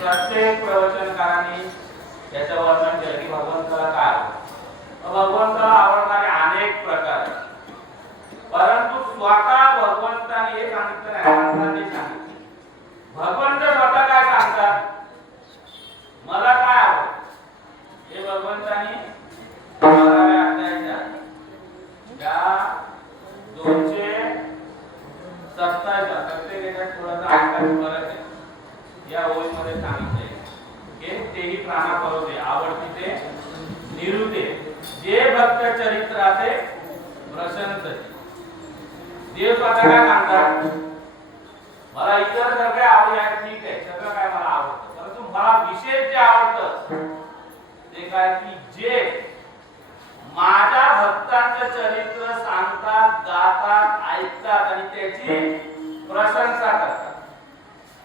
प्रत्येक प्रवचनकारांनी याचं वर्णन केलं की भगवंताला काय आवडतं. भगवंताला आवडणारे अनेक प्रकार आहेत, परंतु स्वतः भगवंताने हे सांगितलं नाही. भगवंत स्वतः काय सांगतात, मला काय आवडतं हे भगवंतानी 12व्या अध्यायाच्या या 227 प्रत्येक याच्यात थोडासा अर्थात फरक आहे. या ओळीमध्ये सांगितले की तेही प्राणापरोदे आवडती ते निरुते जे भक्त चरित्राचे प्रशंसते. देव स्वतः काय सांगतात, मला इतर सगळे आवडे आहेत, ठीक आहे, सगळं काय मला आवडतं, परंतु मला विशेष जे आवडतं ते काय की जे माझ्या भक्तांचं चरित्र सांगतात, गातात, ऐकतात आणि त्याची प्रशंसा करतात.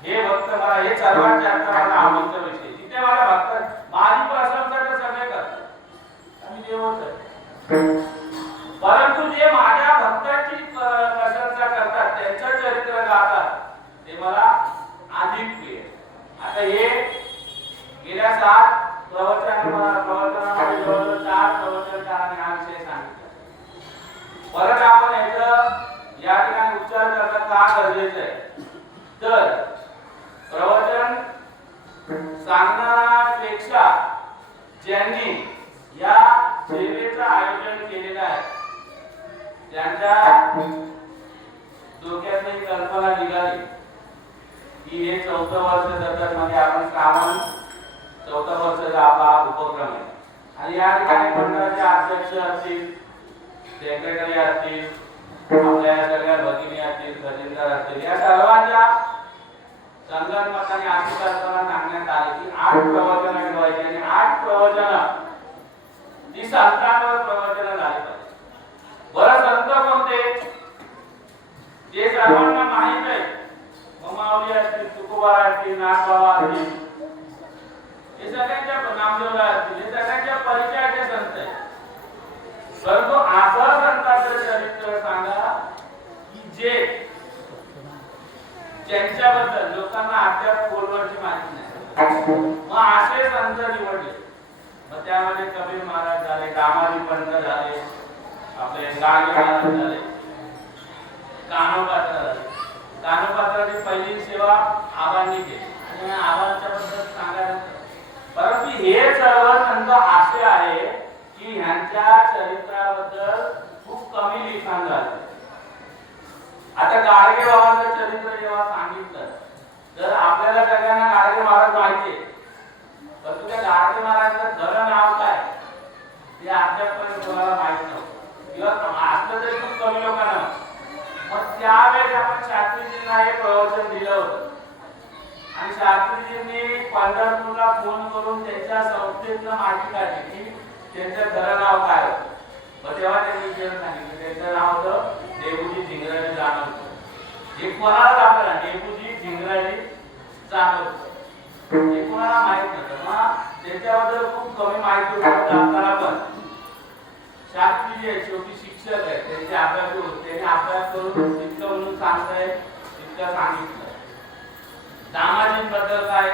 हे भक्त मला हे सर्वात जास्त मला आवडतं विषय. जिथे मला भक्त माझी प्रशंसा तर सगळे करतात आणि देवच आहे, परंतु जे माझ्या भक्तांची प्रशंसा करतात, त्यांचं चरित्र गातात, ते मला अधिक प्रिय. आता हे गेल्या 7 प्रवचनामध्ये जवळजवळ 4 प्रवचनकारांनी हा विषय सांगितला. परत आपण याचा या ठिकाणी उच्चार करणं का गरजेचं आहे, तर प्रवचन सांगण्यापेक्षा ज्यांनी या सेवेचं आयोजन केलेलं आहे त्यांच्या डोक्यात एक कल्पना निघाली की हे 4थं वर्ष सतत म्हणजे आपण श्रावण 4थं वर्षाचा आपला उपक्रम आहे आणि या ठिकाणी मंडळाचे अध्यक्ष असतील, सेक्रेटरी असतील, आपल्या सगळ्या भगिनी असतील, खजिनदार असतील, या सर्वांच्या संगणमताने अशी कल्पना सांगण्यात आली की 8 प्रवचन ठेवायची आणि 8 प्रवचन ही संतांवर प्रवचन झाली पाहिजे. बरं, संत कोणते जे सर्वांना माहित आहे, माऊली असतील, तुकोबा असतील, नाथबाबा असतील, हे सगळ्यांच्या नामदेवला असतील, हे सगळ्यांच्या परिचयाचे संत आहेत. परंतु असं संतांचं चरित्र सांगा की जे ज्यांच्याबद्दल लोकांना अद्याप पूर्वची माहिती नाही. मग असे संत निवडले. मग त्यामध्ये कबीर महाराज झाले, दामाजी पंत झाले, आपले गाडगे महाराज झाले, कान्होपात्र झाले. कान्होपात्राची पहिली सेवा आबांनी केली आणि आबांच्या बद्दल सांगायचं आहे की ह्यांच्या चरित्राबद्दल खूप कमी लिखाण झालं. आता गाडगे बाबांचं चरित्र जेव्हा सांगितलं तर आपल्याला सगळ्यांना गाडगे महाराज माहिती आहे, परंतु त्या गाडगे महाराजांचं खरं नाव काय ते आजपर्यंत कोणाला माहित नव्हतं किंवा असलं तरी खूप कमी लोकांना. मग त्यावेळेस आपण शास्त्रीजींना हे प्रवचन दिलं होतं आणि शास्त्रीजींनी पंढरपूरला फोन करून त्यांच्या संस्थेतनं माहिती काढली की त्यांचं खरं नाव काय होतं. मग तेव्हा त्यांनी विचारून सांगितलं त्यांचं नाव होतं देवूजी झिंगराजी जाणवतं. हे कोणालाच आपल्याला देवूजी झिंगराजी जाणवतं हे कोणाला माहित नव्हतं. मग त्याच्याबद्दल खूप कमी माहिती असताना पण शास्त्रीजी आहेत, शेवटी शिक्षक आहेत, त्यांचे अभ्यास होते, त्यांनी अभ्यास करून जितकं म्हणून सांगताय तितकं सांगितलं. दामाजींबद्दल काय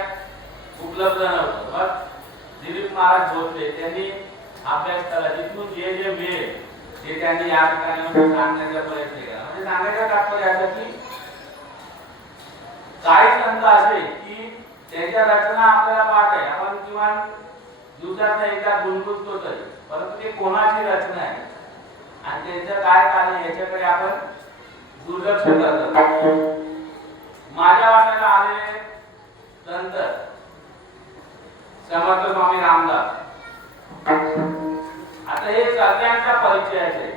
उपलब्ध नव्हतं, मग दिलीप महाराज भोसले त्यांनी अभ्यास केला, जिथून जे जे मिळेल ते त्यांनी या ठिकाणी सांगण्याचा प्रयत्न केला. म्हणजे सांगायचं तात्पर्य असं की काही संत असे की त्यांच्या रचना आपल्याला पाठ आहे, आपण किमान दिवसात एकदा गुणगुणतो तरी, परंतु ते कोणाची रचना आहे आणि त्यांचं काय कार्य याच्याकडे आपण दुर्लक्ष करतो. माझ्या वाट्याला आलेले संत समर्थ स्वामी रामदास, आता हे सगळ्यांच्या परिचयाचे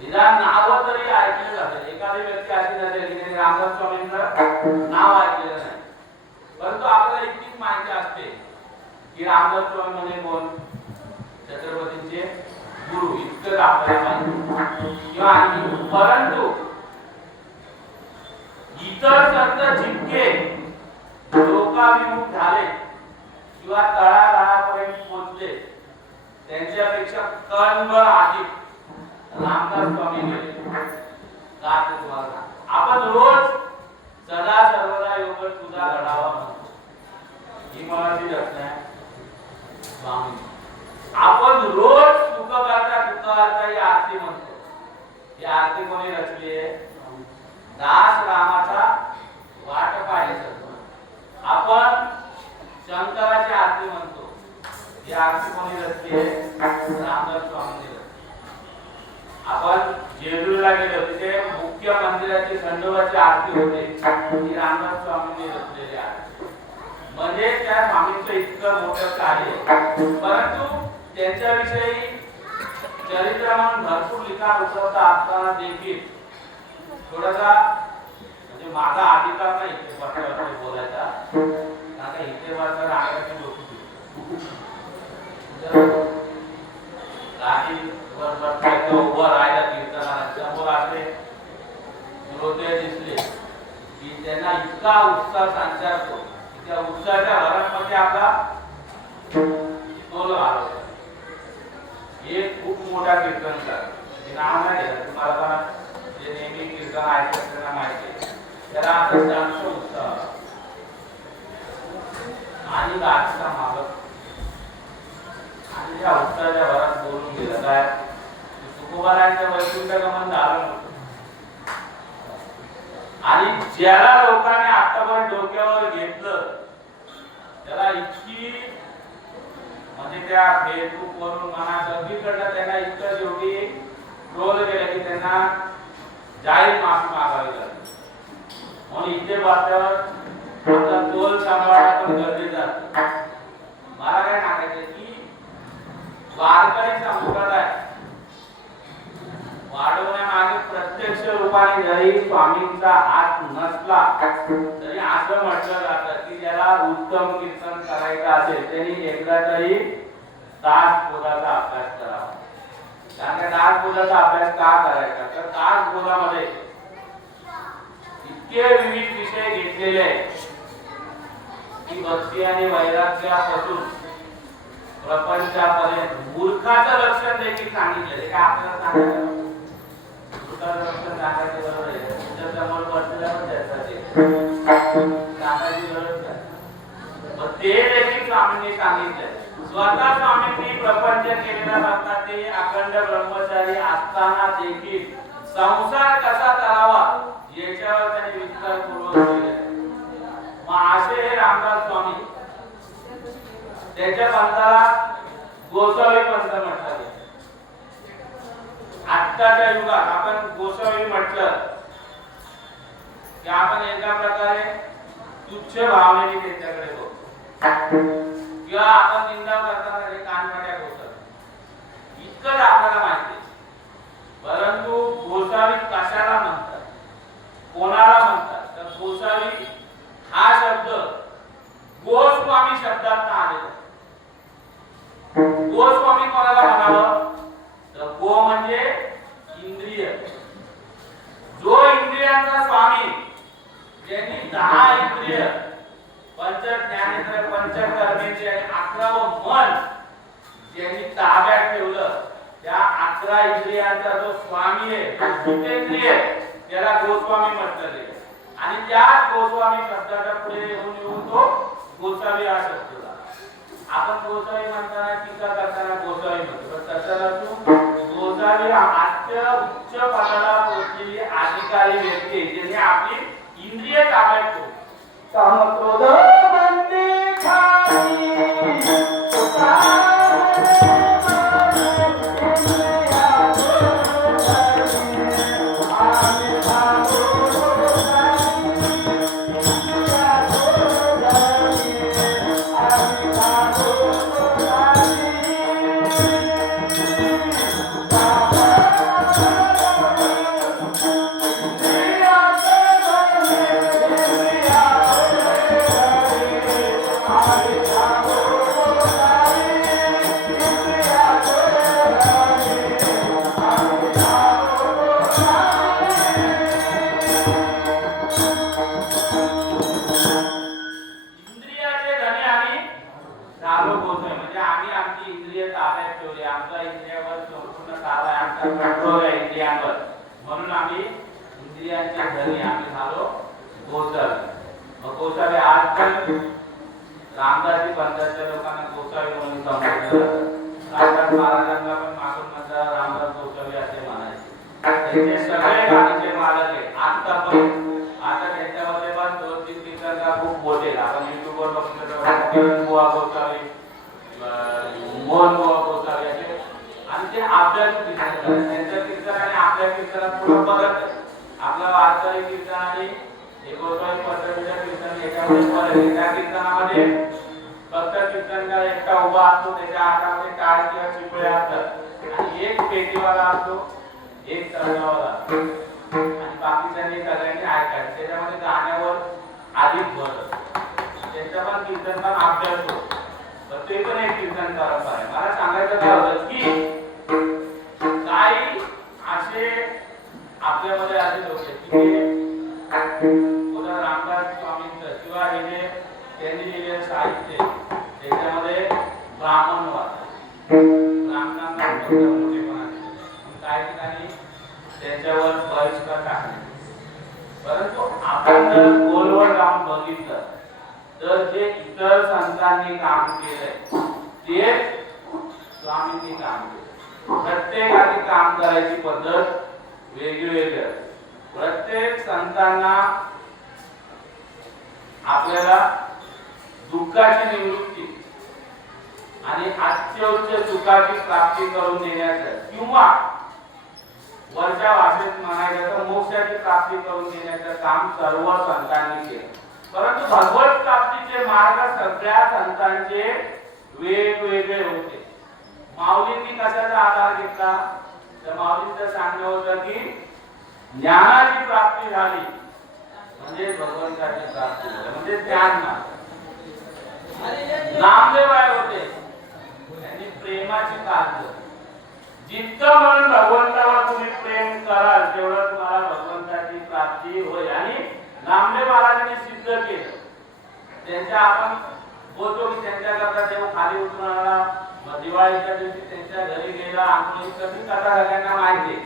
निदान नाव तरी ऐकले जाते. एखादी व्यक्ती अशी नसेल की त्यांनी रामदास स्वामींचं नाव ऐकलेलं नाही, परंतु आपल्याला इतकीच माहिती असते की रामदास स्वामी म्हणजे कोण, छत्रपतींचे गुरु, इतकंच आपल्याला माहिती किंवा आणखी. परंतु इतर संत जितके लोकाभिमुख झाले किंवा तळागाळापर्यंत पोहोचले त्यांच्यापेक्षा कणभर अधिक रामदास स्वामी गेले. का ते तुम्हाला आपण रोज सदा सर्वदा योग तुझा घडावा म्हणतो, ही मनाची रचना आहे स्वामी. आपण रोज सुख करता दुःख करता ही आरती म्हणतो. ही आरती कोणी रचली आहे? दास रामाचा वाट पाहिजे. आपण शंकराची आरती म्हणतो, ही आरती कोणी रचली आहे? रामदास स्वामींनी रचली. आपण जेजुरीला गेलो तिथे मुख्य मंदिराची खंडोबाची आरती होते, ही रामदास स्वामींनी रचलेली आरती. म्हणजे त्या स्वामींचं इतकं मोठं कार्य, परंतु त्यांच्याविषयी चरित्र म्हणून भरपूर लिखाण उपलब्ध असताना देखील थोडासा म्हणजे माझा अधिकार नाही ते पत्रावर बोलायचा, आता इथे माझा रागाची गोष्ट उभं राहायला कीर्तनाला समोर असे श्रोते दिसले की त्यांना इतका उत्साह संचारतो की त्या उत्साहाच्या भरामध्ये आपला तोल घालवतो. एक खूप मोठा कीर्तनकार, नाव नाही घेत तुम्हाला, जे नेहमी कीर्तन ऐकतात त्यांना माहिती आहे, त्याला आता जास्त उत्साह आणि गाठचा मागत आणि त्या उत्साहाच्या भरात बोलून गेलं काय तुकोबारायांचं वैकुंठ गमन झालं नव्हतं. आणि ज्याला लोकांनी आतापर्यंत डोक्यावर घेतलं त्याला इतकी म्हणजे त्या फेसबुक वरून म्हणा सगळीकडनं त्यांना इतकं शेवटी ट्रोल केलं की त्यांना जाहीर माफी मागावी लागली. म्हणून इथे बसल्यावर आपला तोल सांभाळणं पण गरजेचं असतं. मला काय सांगायचं की वारकरी संप्रदाय वाढवण्यामागे प्रत्यक्ष रूपाने जरी स्वामींचा हात नसला तरी असं म्हटलं जातं की ज्याला उत्तम कीर्तन करायचं असेल त्यांनी एकदा तरी दासबोधाचा अभ्यास करावा. कारण दासबोधाचा अभ्यास का करायचा तर दासबोधामध्ये इतके विविध विषय घेतलेले आहेत की भक्ती आणि वैराग्यापासून प्रपंचापर्यंत मूर्खाचं लक्षण देखील सांगितलं. काय आपल्याला सांगायचं मूर्खाचं लक्षण सांगायचं बरोबर आहे, तुमच्या समोर बसलेला पण सांगायची गरज नाही. मग ते देखील स्वामींनी सांगितलंय. स्वतः स्वामींनी प्रपंच केलेला बघतात ते अखंड ब्रह्मचारी असताना देखील संसार कसा करावा याच्यावर त्यांनी विस्तारपूर्वक केले. मग असे हे रामदास स्वामी त्यांच्या पंथाला गोसावी पंत म्हटलं. आत्ताच्या युगात आपण गोसावी म्हटलं की आपण एका प्रकारे तुच्छ भावनेने त्यांच्याकडे बघतो किंवा आपण निंदा करताना हे कानमट्या गोसावी इतकंच आपल्याला माहिती आहे. परंतु गोसावी कशाला म्हणतात, कोणाला म्हणतात, तर गोसावी हा शब्द गोस्वामी शब्दात आलेला. गोस्वामी कोणाला म्हणावं, तर गो म्हणजे इंद्रिय. जो इंद्रियांचा स्वामी, ज्यांनी 10 इंद्रिय, पंच ज्ञानेंद्रिय, पंच कर्मेंद्रिय आणि 11वं मन ज्यांनी ताब्यात ठेवलं, त्या 11 इंद्रियांचा जो स्वामी आहे, तो जितेंद्रिय, त्याला गोस्वामी म्हटलं गेलं. आणि त्या गोस्वामी शब्दाच्या पुढे येऊन तो गोसावी हा शब्द झाला. आपण गोसावी म्हणताना, टीका करताना गोसावी म्हणतो, पण तसं नसून गोसावी हा उच्च पदाला पोहोचलेली अधिकारी व्यक्ती आहे, ज्याने आपली इंद्रिय ताब्यात ठेवली. काम क्रोध बंदी खाली म्हणून आम्ही इंद्रियांचे धनी आम्ही झालो गोसावी. मग गोसावी आजकाल रामदासी पंथाच्या लोकांना गोसावी म्हणून संबोधलं. रामदास महाराजांना पण मागून म्हणतात रामदास गोसावी असे म्हणायचे. त्यांचे सगळे गाणीचे मालक आहे. आता त्यांच्यामध्ये पण 2-3 कीर्तनकार खूप मोठे. आपण युट्यूबवर बघितलं किरण बुवा गोसावी, मोहन बुवा गोसावी असे. आणि ते आपल्या त्यांच्या कीर्तन आणि आपल्या कीर्तनात थोडं फरक आहे. आपलं वारकरी कीर्तन आणि गोसावी पद्धतीच्या कीर्तन याच्यामध्ये फरक आहे. त्या कीर्तनामध्ये फक्त कीर्तनकार एकटा उभा असतो, त्याच्या हातामध्ये टाळ किंवा चिपळे असतात आणि एक पेटीवाला असतो, एक तळगावाला असतो आणि बाकीच्यांनी सगळ्यांनी ऐकायचं. त्याच्यामध्ये गाण्यावर अधिक भर असतो. त्यांचा पण कीर्तन पण अभ्यास होतो. तर ते पण एक कीर्तन परंपरा आहे. मला सांगायचं काय होतं की काही असे आपल्यामध्ये असे लोक आहेत की उदा रामदास स्वामींचं किंवा हे जे त्यांनी लिहिलेलं साहित्य त्याच्यामध्ये ब्राह्मण वाद ब्राह्मणांना मोठेपणा काही ठिकाणी त्याच्यावर बहिष्कार टाकले. परंतु आपण जर गोलवर जाऊन बघितलं तर जे इतर संतांनी काम केलंय ते स्वामींनी काम केलं. प्रत्येकाची काम करायची पद्धत वेगवेगळी आहे. प्रत्येक संतांना आपल्याला दुःखाची निवृत्ती आणि अत्युच्च सुखाची प्राप्ती करून देण्याचं किंवा वरच्या भाषेत म्हणायचं तर मोक्षाची प्राप्ती करून देण्याचं काम सर्व संतांनी केलं. परंतु भगवत प्राप्तीचे मार्ग सगळ्या संतांचे वेगवेगळे होते. माऊलींनी कशाचा आधार घेतला, तर माऊलींचं सांगणं होतं की ज्ञानाची प्राप्ती झाली म्हणजे भगवंताची प्राप्ती झाली, म्हणजे ज्ञान मार्ग. नामदेव होते त्यांनी प्रेमाची काढ. जितकं म्हणून भगवंतावर तुम्ही प्रेम कराल तेवढं तुम्हाला भगवंताची प्राप्ती होईल. आणि नामदेव महाराजांनी सिद्ध केलं. त्यांच्या आपण बोलतो की त्यांच्याकरता देव खाली उतरून आला. दिवाळीच्या दिवशी त्यांच्या घरी गेला. आंघोळी कधी कथा सगळ्यांना माहिती आहे.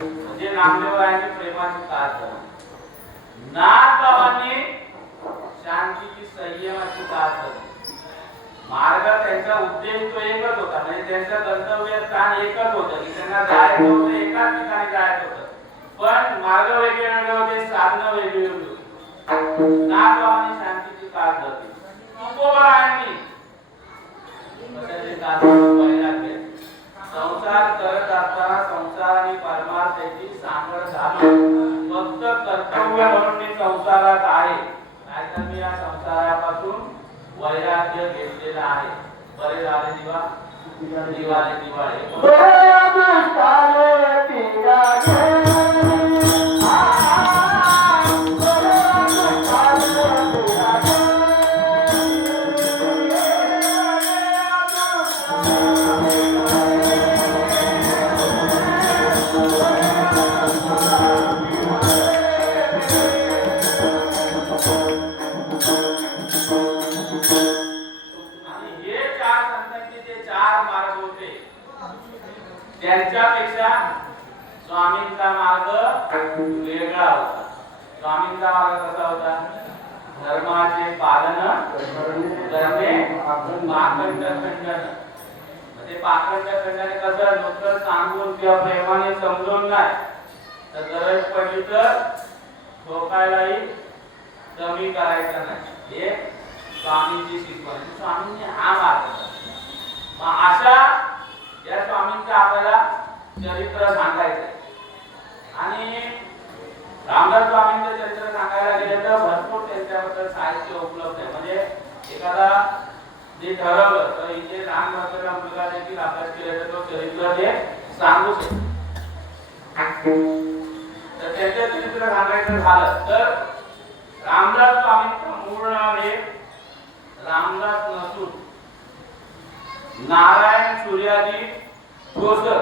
म्हणजे नामदेवरायांनी प्रेमाची काढ झाली. नाथबाबांनी शांतीची संयमाची काढ झाली. मार्ग त्यांचा उद्देश तो एकच होता, म्हणजे त्यांचं गंतव्य स्थान एकच होतं की त्यांना जायचं होतं, एकाच ठिकाणी जायचं होतं. पण मार्ग वेगवेगळे होते, साधनं वेगवेगळी होती. नाथबाबांनी शांतीची काढ झाली. तुकोबारायांनी कशाचे कारण वैराग्य. संसार करत असताना संसार आणि परमार्थाची सांगड घालून फक्त कर्तव्य म्हणून मी संसारात आहे, नाहीतर मी या संसारापासून वैराग्य घेतलेला आहे. बरे झाले दिवाळे दिवाळे त्यांच्यापेक्षा स्वामींचा मार्ग वेगळा होता. स्वामींचा मार्ग कसा होता? धर्माचे पालन करणे, पाखंड खंडन. म्हणजे पाखंड खंडन कसं? नुसतं सांगून किंवा प्रेमाने समजून नाही, तर गरज पडली तर ठोकायलाही कमी करायचं नाही. हे स्वामींची शिकवण. स्वामींनी हा मार्ग. अशा या स्वामींचं आपल्याला चरित्र सांगायचं. आणि रामदास स्वामींचं चरित्र सांगायला गेलं तर भरपूर त्यांच्याबद्दल साहित्य उपलब्ध आहे. म्हणजे एखादा जे ठरवलं तर इथे लहान भक्तांना मुलगा देखील अभ्यास केला तर तो चरित्र ते सांगू शकतो. तर त्यांचं चरित्र सांगायचं झालं तर रामदास स्वामींचं मूळ नाव हे रामदास नसून नारायण सूर्याजी ठोसर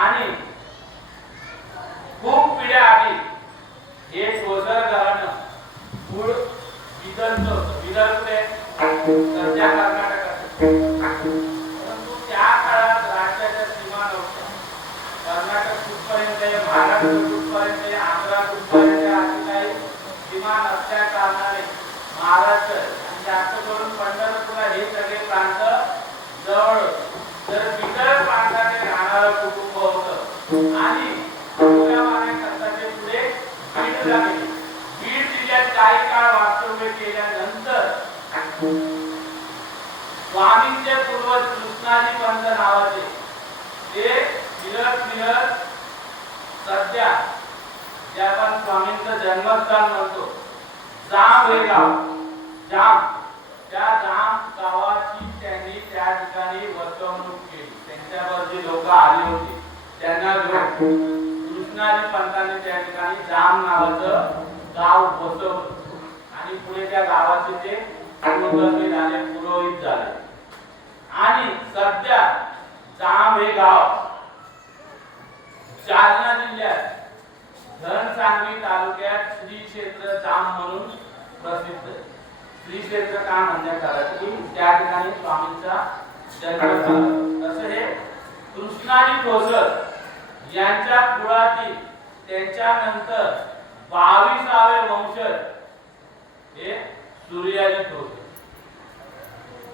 आणि खूप पिढ्या आधी हे ठोसर घराणं मूळ विदर्भ होतं. विदर्भ ते सध्या कर्नाटकात. परंतु त्या काळात राज्याच्या सीमा नव्हत्या. कर्नाटक कुठपर्यंत आहे, महाराष्ट्र कुठपर्यंत आहे, आंध्र कुठपर्यंत आहे, अशी काही सीमा नसल्या कारणाने महाराष्ट्र आणि जास्त करून पंढरपूर हे सगळे प्रांत जवळ. तर विदर्भ प्रांताने राहणारं कुटुंब होतं आणि पुढे बीड लागले. बीड जिल्ह्यात काही काळ वास्तव्य केल्यानंतर स्वामींचे पूर्वज कृष्णाजी पंत नावाचे ते फिरत सध्या जे आपण स्वामींचं जन्मस्थान म्हणतो जाम हे गाव, जाम, त्या जाम गावाची त्यांनी त्या ठिकाणी वसवणूक केली. त्यांच्यावर जे लोक आले होते त्यांना कृष्णाजी पंतांनी त्या ठिकाणी जाम नावाचं गाव बसवलं आणि पुढे त्या गावाचे ते पुरोहित झाले, पुरोहित झाले. आणि सध्या जाम हे गाव जालना जिल्ह्यात घनसावंगी तालुक्यात श्री क्षेत्र जाम म्हणून प्रसिद्ध आहे. श्री क्षेत्र का म्हणण्यात आलं की त्या ठिकाणी स्वामींचा जन्म झाला. तसं हे कृष्णाजी ठोसर यांच्या कुळातील त्यांच्यानंतर 22वे वंशज हे सूर्याजी ठोसर.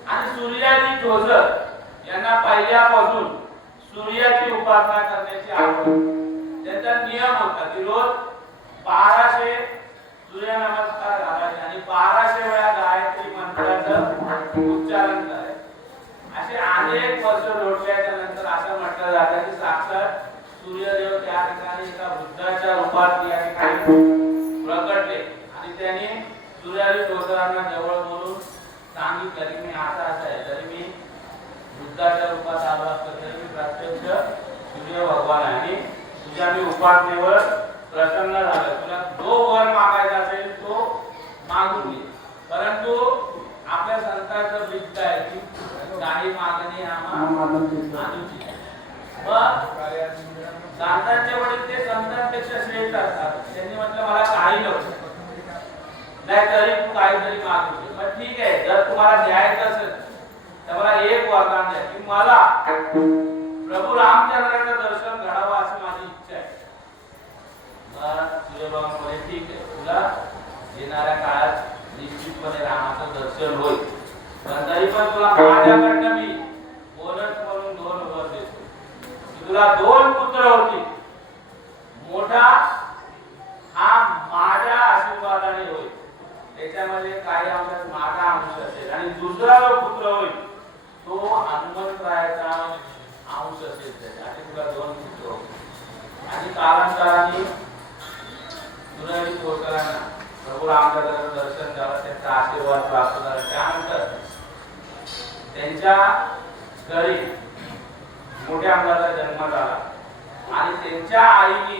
आणि सूर्याजी ठोसर यांना पहिल्यापासून सूर्याची उपासना करण्याची आवड. त्यांचा नियम होता की रोज 1200 सूर्यनमस्कार घालायचे आणि 1200 वेळा गायत्री मंत्राचं उच्चारण करायचे. असे अनेक वर्ष लोटल्याच्या नंतर असं म्हटलं जातं की साक्षात सूर्यदेव त्या ठिकाणी एका बुद्धाच्या रूपात या ठिकाणी प्रकटले आणि त्यांनी सूर्याजी ठोसरांना जवळ बोलून सांगितलं की मी असा आहे, जरी मी बुद्धाच्या रूपात आलो असतो तरी मी प्रत्यक्ष सूर्य भगवान आहे आणि तुझ्या मी उपासनेवर प्रसन्न झालो. तुला जो वर मागायचा असेल तो मागून घे. परंतु आपल्या संतांचं विचार आहे की काही मागणी अनुचित. मग संतांचे वडील ते संतांपेक्षा श्रेष्ठ असतात. त्यांनी म्हटलं मला काही नको, नाही तरी तू काहीतरी मागू दे. मग ठीक आहे, जर तुम्हाला द्यायचं असेल तर मला एक वरदान द्या की मला प्रभू रामचंद्राचं दर्शन घडावं अशी माझी इच्छा आहे. मग सूर्यभगवान म्हणाले ठीक आहे, तुला येणाऱ्या काळात निश्चितपणे रामाचं दर्शन होईल, पण तरी पण तुला माझ्याकडनं मी बोनस म्हणून 2 वर देतो. तुला 2 पुत्र होतील. मोठा हा माझ्या आशीर्वादाने होईल, त्याच्यामध्ये काही अंशात माझा अंश असेल आणि दुसरा जो पुत्र होईल तो हनुमंतरायाचा अंश असेल त्याच्या. असे तुला 2 पुत्र होतील. आणि कालांतराने दुरारी पोहोचताना प्रभू रामचंद्राचं दर्शन झालं, त्यांचा आशीर्वाद प्राप्त झाला. त्यानंतर त्यांच्या घरी मोठ्या मुलाचा जन्म झाला आणि त्यांच्या आईने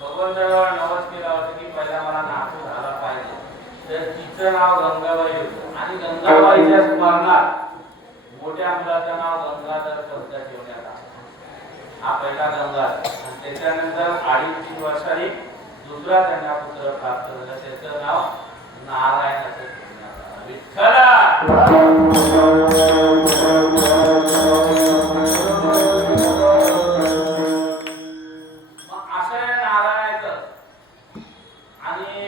भगवंताजवळ नवस केला होता की पहिला मला नातू झाला पाहिजे. तर तिचं नाव गंगाबाई होतं आणि गंगाबाईच्या स्मरणात मोठ्या मुलाचं नाव गंगाधर पंत ठेवण्यात आलं. हा पहिला गंगाधर. आणि त्याच्यानंतर 2.5 वर्षांनी दुसरा त्यांना पुत्र प्राप्त झाला, त्याचं नाव नारायण असं ठेवण्यात आलं. विठ्ठल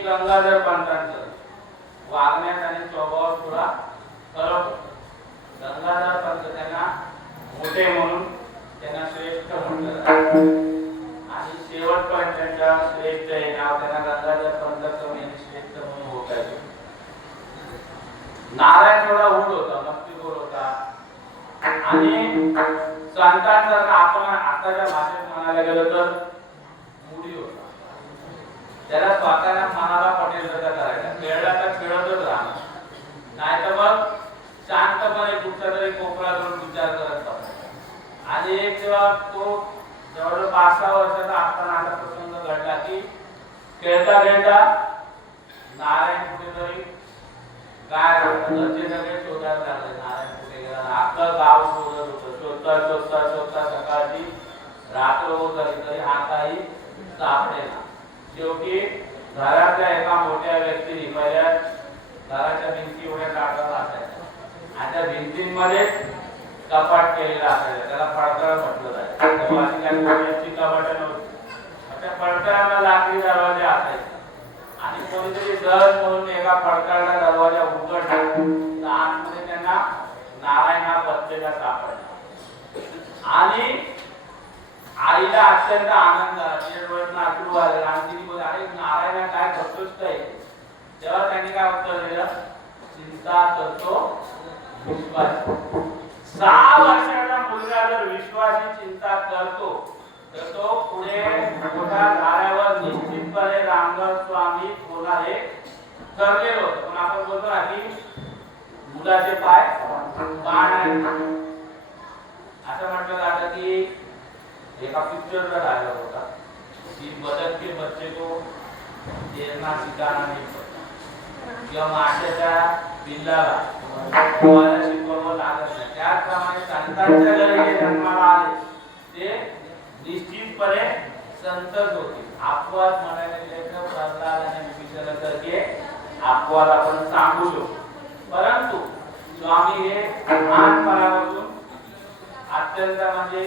गंगाधर पंतांचं वागण्यात आणि स्वभाव थोडा फरक. गंगाधर पंत त्यांना मोठे म्हणून त्यांना श्रेष्ठ म्हटलं जातं आणि शेवटपर्यंत त्यांच्या श्रेष्ठ हे नाव त्यांना गंगाधर पंत कमी श्रेष्ठ म्हणून होतायचे. नारायण थोडा उड होता, मस्तीखोर होता आणि संतांसारखा आपण आताच्या भाषेत म्हणायला गेलो तर मुडी होता. त्याला स्वतःला मनाला पटेल तसं करायचं. खेळला तर खेळतच राहणार, नाही तर मग शांतपणे कुठचा तरी कोपरा करून विचार करत बसायचा. आणि एक जेव्हा तो जवळ 5-6 वर्षाचा असताना असा प्रसंग घडला की खेळता खेळता नारायण कुठेतरी काय घरचे सगळे शोधायला लागले. नारायण कुठे गेला, अख्खं गाव शोधत होतं. शोधता शोधता शोधता सकाळची रात्र होत आली तरी हा काही सापडेना. शेवटी घरातल्या एका मोठ्या व्यक्तीने पहिल्या घराच्या भिंती एवढ्या काढायला असायच्या आणि त्या भिंतींमध्ये कपाट केलेला असायचा. त्याला पडतळ म्हटलं जायचं. कपाट नव्हती, त्या पडतळाला लाकडी दरवाजे असायचे आणि कोणीतरी सहज म्हणून एका पडतळाला दरवाजा उघडला तर आतमध्ये त्यांना नारायण हा बसलेला सापडला आणि आईला अत्यंत आनंद झाला. तिच्या डोळ्यातून अश्रू आले आणि तिने बोलली, अरे नारायण काय बसतोच आहे. तेव्हा त्यांनी काय उत्तर दिलं, चिंता करतो विश्वास. 6 वर्षाचा मुलगा जर विश्वासी चिंता करतो तर तो पुढे मोठा झाल्यावर निश्चितपणे रामदास स्वामी होणार हे ठरलेलं होतं. पण आपण बोलतो ना की मुलाचे पाय बाण आहेत असं म्हटलं जातं की एका पिक्चरचा डायलॉग होता की बदक के बच्चे को तैरना सिखाना नहीं पड़ता किंवा माशाच्या पिल्लाला पोहायला शिकवावं लागत नाही. त्याचप्रमाणे संतांच्या घरी जन्माला आले ते निश्चितपणे संतच होते. अपवाद म्हणायला गेले तर प्रल्हाद आणि विभीषणासारखे अपवाद आपण सांगू शकतो. परंतु स्वामी हे लहानपणापासून अत्यंत म्हणजे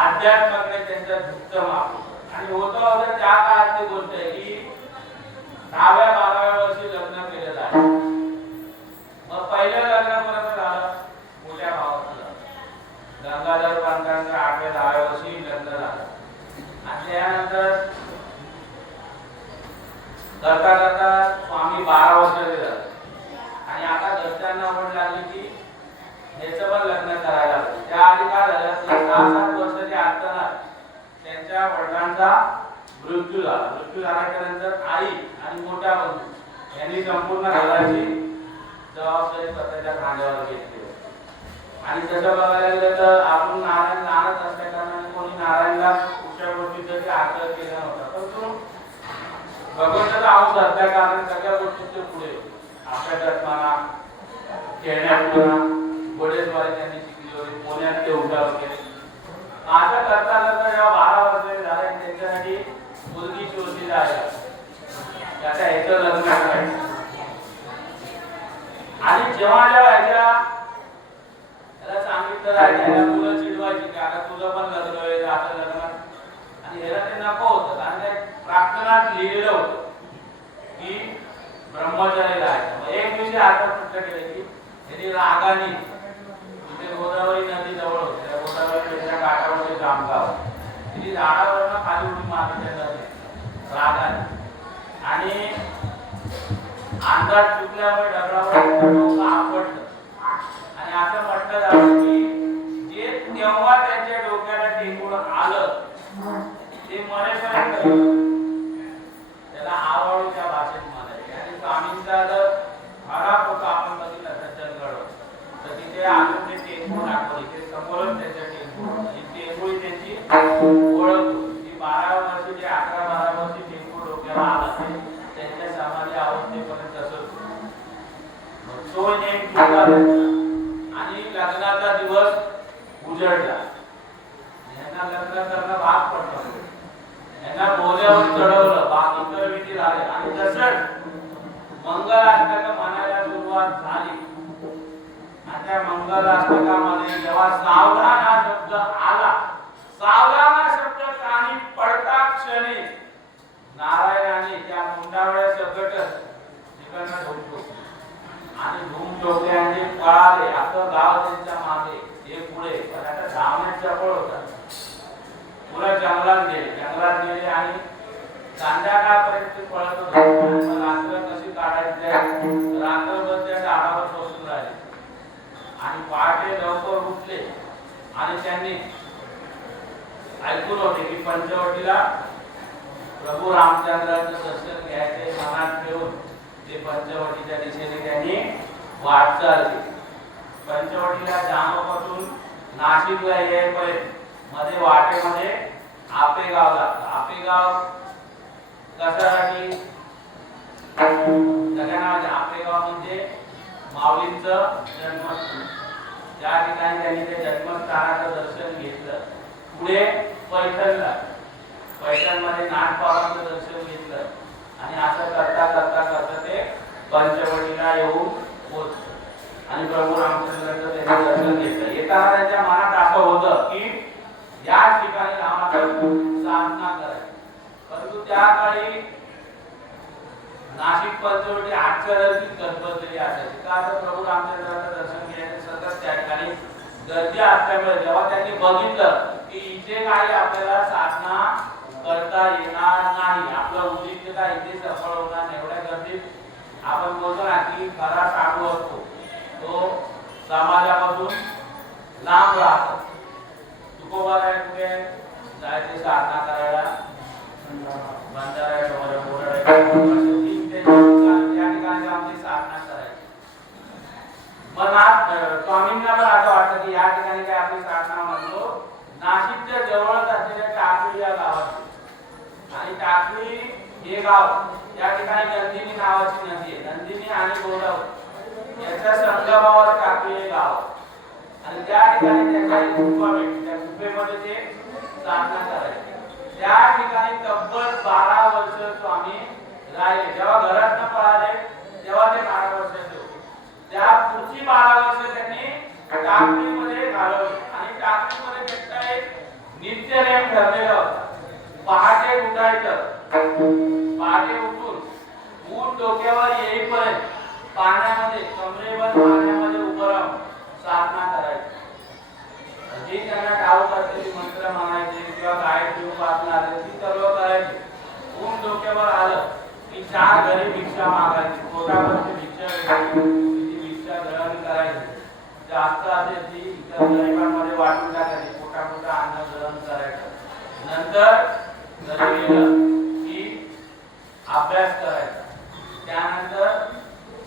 अध्यात्माकडे त्यांचा झुकत माप आणि होतं त्या काळातली गोष्ट आहे की 10व्या-12व्या वर्षी लग्न केलं जातं. मग पहिलं लग्न परत झालं मोठ्या भावाचं गंगाधर पंतांचं 8व्या-10व्या वर्षी लग्न झालं आणि त्यानंतर करता करता स्वामी 12 वर्षाचे झाले आणि आता घरच्यांना ओढ लागली की याचं पण लग्न करायला लागलं. त्याआधी काय झालं, 6-7 वर्षाचे असताना त्यांच्या वडिलांचा मृत्यू झाला. मृत्यू झाल्याच्या नंतर आई आणि मोठा बंधू यांनी संपूर्ण घराची जबाबदारी स्वतःच्या खांद्यावर घेतली आणि तसं बघायला गेलं तर आपण नारायण लहानच असल्या कारणाने कोणी नारायणला कुठल्या गोष्टीसाठी आग्रह केला नव्हता. परंतु भगवंताचा अंश असल्या कारणाने सगळ्या गोष्टीचे पुढे अभ्यासात म्हणा, खेळण्यात म्हणा, घोडेस्वारी त्यांनी शिकली होती. पुण्यात ते उभ्या होते. असं करता करता जेव्हा 12 वर्षाचे झाले त्यांच्यासाठी मुलगी शोधली जायला त्याच्या ह्याचं लग्न करायचं आणि जेव्हा ह्याच्या त्याला सांगितलं जायचं मुलं चिडवायची की आता तुझं पण लग्न होईल असं लग्न आणि ह्याला ते नको होतं कारण ते प्रार्थनात लिहिलेलं होतं की ब्रह्मचारी राहायचं. एक दिवशी आता कुठलं केलं की त्यांनी रागाने गोदावरी नदी जवळ होती, त्या गोदावरी नदीच्या काठावरती जामगाव तिने झाडावरनं खाली उडी मारली त्या नदी रागाने आणि अंदाज चुकल्यामुळे दगडावर डोकं आपटलं आणि असं म्हटलं जातं की जे तेव्हा त्यांच्या डोक्याला टेकून आलं ते मरेपर्यंत त्याला आवडीच्या भाषेत म्हणाले. आणि स्वामींचा जर खराब होता आपण बघितलं सज्जनगड तर तिथे आणून ते टेकून दाखवले. ते समोरच त्याच्या टेकून ही टेकूळी त्याची ओळख होती. 12 वर्षी जे 11-12 वर्षी टेकूळ डोक्याला आला ते त्यांच्या समाधी अवस्थेपर्यंत असत. तो नेम चुकला आणि लग्नाचा दिवस उजळला. यांना लग्न करणं भाग पडलं. यांना बोल्यावर चढवलं. बाकी इतर विधी झाले आणि तसंच मंगलाष्टक म्हणायला सुरुवात झाली. आणि त्या मंगलाष्टकामध्ये जेव्हा सावधान हा शब्द आला, सावधान हा शब्द कानी पडता क्षणी नारायणाने त्या मुंडावळ्या सकट तिकडनं ढोकलो आणि धूम ठोकल्याने पळाले. असं गाव त्यांच्या मागे हे पुढे. पण आता धावण्यात चपळ होता. पुढे जंगलात गेले आणि संध्याकाळपर्यंत पळत होते. मग रात्र कशी काढायची रात्रभर त्या झाडावर बसून राहिले आणि पहाटे लवकर उठले आणि त्यांनी ऐकून होते की पंचवटीला प्रभू रामचंद्राचं दर्शन घ्यायचे मनात ठेवून ते पंचवटीच्या दिशेने त्यांनी वाटचाल केली. पंचवटीला जामोपासून नाशिकला येईपर्यंत मध्ये वाटेमध्ये आपेगाव लागतं. आपेगाव कशासाठी सगळ्यांना आपेगाव म्हणजे माऊलींचं जन्मस्थान. त्या ठिकाणी त्यांनी ते जन्मस्थानाचं दर्शन घेतलं. पुढे पैठणला पैठणमध्ये नाथबाबांचं दर्शन घेतलं आणि असं करता करता करता ते पंचवटीला येऊन पोहोचले आणि प्रभू रामचंद्राचं त्यांनी दर्शन घेतलं. येताना त्यांच्या मनात असं होतं की या ठिकाणी रामाचं साधना करायची. परंतु त्या काळी नाशिक पंचवटी आश्चर्याची गजबजलेली असायची. का तर प्रभू रामचंद्राचं दर्शन घेण्यासाठी सतत त्या ठिकाणी गर्दी असल्यामुळे जेव्हा त्यांनी बघितलं की इथे काही आपल्याला साधना करता येणार नाही, आपलं उद्दिष्ट काय इथे सफळ होणार नाही, एवढ्या गर्दीत आपण बोलतो ना की खरा साधू असतो तो समाजापासून लांब राहतो. तुकोबाला कुठे जायचे साधना करायला बंजारा साधना करायची. मनात स्वामींना पण असं वाटतं की या ठिकाणी काय आपली साधना म्हणतो. नाशिकच्या जवळच असलेल्या टाकळी या गावात आणि टाकळी हे गाव या ठिकाणी नंदिनी नावाची नदी आहे. नंदिनी आणि गोदावरी याच्या संगमावर टाकळी हे गाव आणि त्या ठिकाणी त्याच्या एक गुफा भेटते. त्या गुफेमध्ये ते साधना करायचे. त्या ठिकाणी तब्बल 12 वर्ष स्वामी राहिले. जेव्हा घरात न पळाले तेव्हा ते 12 वर्षाचे होते. त्या पुढची 12 वर्ष त्यांनी टाकळीमध्ये घालवली आणि टाकळीमध्ये त्यांचा एक नित्य नेम ठरलेला होता. पहाटे उठायचं. पहाटे उठून ऊन डोक्यावर येईपर्यंत पाण्यामध्ये कमरेवर पाण्यामध्ये उभं राहून साधना करायची. जी त्यांना ठाऊक असलेली मंत्र म्हणायचे किंवा गायत्री उपासना ती सर्व करायची. ऊन डोक्यावर आलं की 4 घरी भिक्षा मागायची. पोटावरची भिक्षा घ्यायची, ती भिक्षा ग्रहण करायची. जास्त असेल ती इतर गरिबांमध्ये वाटून टाकायची. पोटापोटा अन्न ग्रहण करायचं. नंतर घरी गेलं की अभ्यास करायचा. त्यानंतर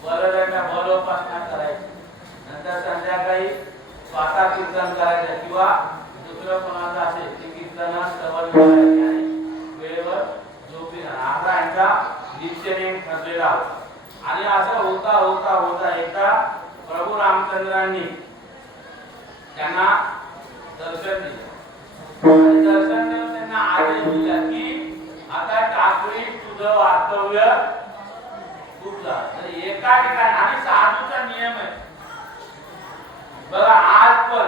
बलदंड बलोपासना करायची. नंतर संध्याकाळी स्वतः कीर्तन करायचं किंवा दुसरं कोणाचं असेल ते कीर्तन श्रवण करायचे आणि वेळेवर झोपी राहणार. असा यांचा नित्यनेम ठरलेला होता. आणि असं होता होता होता एकदा प्रभू रामचंद्रांनी त्यांना दर्शन दिलं आणि दर्शन देऊन त्यांना आदेश दिला की आता टाकळी तुझं वास्तव्य खूप झालं. तर एका ठिकाणी आणि साधूचा नियम आहे बघा. आज पण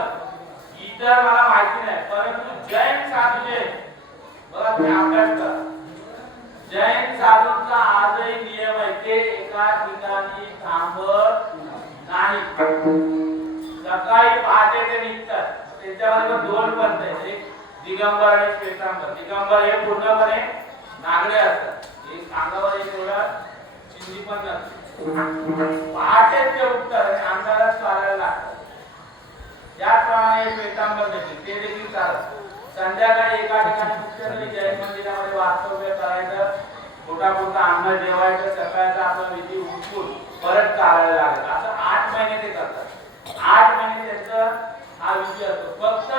इतर मला माहिती नाही परंतु जैन साधू जे बघा तुम्ही अभ्यास करा. जैन साधूंचा आजही नियम आहे ते एका ठिकाणी थांबत नाही. सकाळी पहाटे ते निघतात. त्यांच्यामध्ये 2 पंथ आहेत. एक दिगंबर आणि श्वेतांबर. दिगंबर हे पूर्णपणे नागडे असतात. एक अंगावर एक एवढा चिंधी पण नसते पहाटेचे उठतात आणि अंधारात चालायला लागतात. त्याप्रमाणे श्वेतांबर देखील ते देखील चालत. संध्याकाळी एका ठिकाणी मुख्य जैन मंदिरामध्ये वास्तव्य करायचं, पोटा अन्न जेवायचं, सकाळचा आपला विधी उठून परत चालायला लागत. असं 8 महिने ते करतात. 8 महिने त्यांचं हा विधी असतो. फक्त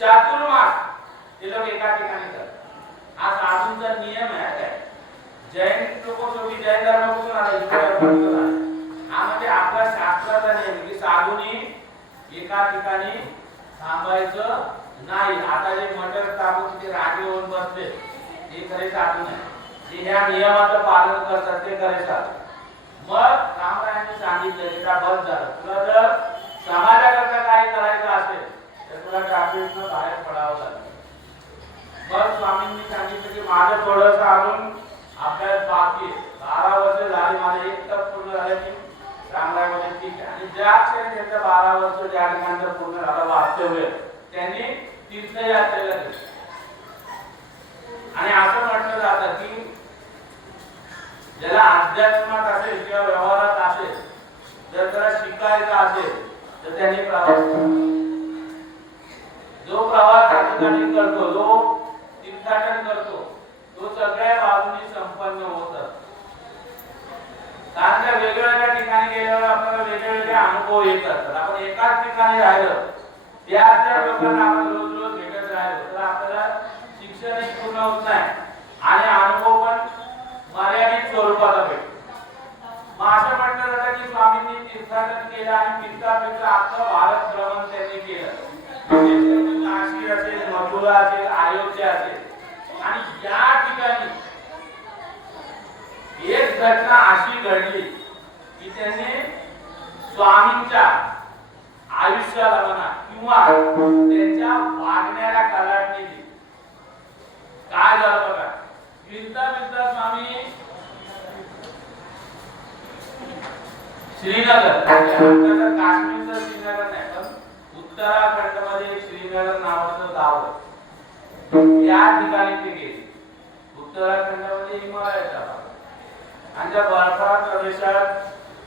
चातुर्मास ते लोक एका ठिकाणी करतात. हा साधूंचा नियम आहे. काय जैन लोक शेवटी जैन धर्म कुठून आला? हिंदू धर्मातून आला. हा म्हणजे आपला शास्त्राचा नियम की साधूंनी एका ठिकाणी थांबायचं नाही. आता जे मटर टाकून ते रागे होऊन बसले ते खरे साधू नाही. जे ह्या नियमाचं पालन करतात ते खरे साधू. मग रामरायांनी सांगितलं की बंद झालं. तुला जर समाजाकरता काय करायचं असेल तर तुला ट्रॅफिकनं बाहेर पडावं लागेल. मग स्वामींनी सांगितलं की माझं थोडंसं अजून अभ्यास बाकी आहे. 12 वर्ष झाली, माझे 1 टप पूर्ण झाले की रामराय म्हणजे ठीक आहे. आणि ज्या क्षणी त्यांचं 12 वर्ष ज्या ठिकाणी पूर्ण झालं वास्तव्य त्यांनी तीर्थयात्रेला गेले. आणि असं म्हटलं जातं की ज्याला अध्यात्मात असेल किंवा व्यवहारात असेल, जर त्याला शिकायचं असेल तर त्यांनी प्रवास जो प्रवास त्या ठिकाणी करतो, जो तीर्थाटन करतो, तो सगळ्या बाजूनी संपन्न होतात. कारण त्या वेगवेगळ्या ठिकाणी गेल्यावर आपल्याला वेगवेगळे अनुभव येत असतात. आपण एकाच ठिकाणी राहिलं त्या लोकांना आपण रोज रोज भेटत राहिलो तर आपल्याला शिक्षण पूर्ण होत नाही आणि अनुभव पण मर्यादित स्वरूपाचा भेटतो. मग असं म्हटलं जातं की स्वामींनी तीर्थाटन केलं आणि तीर्थापेक्षा अख्खं भारत भ्रमण त्यांनी केलं. काशी असेल, मथुरा असेल, अयोध्या असेल. आणि या ठिकाणी एक घटना अशी घडली की त्यांनी स्वामींच्या आयुष्याला म्हणा किंवा त्यांच्या वागण्याला कलाटणी दिली. काय झालं बघा. फिरता फिरता स्वामी श्रीनगर, काश्मीरचं श्रीनगर नाही पण उत्तराखंड मध्ये एक श्रीनगर नावाचं गाव आहे. या ठिकाणी ते गेले. उत्तराखंड म्हणजे हिमालयाचा भाग. आणि त्या बर्फाळ प्रदेशात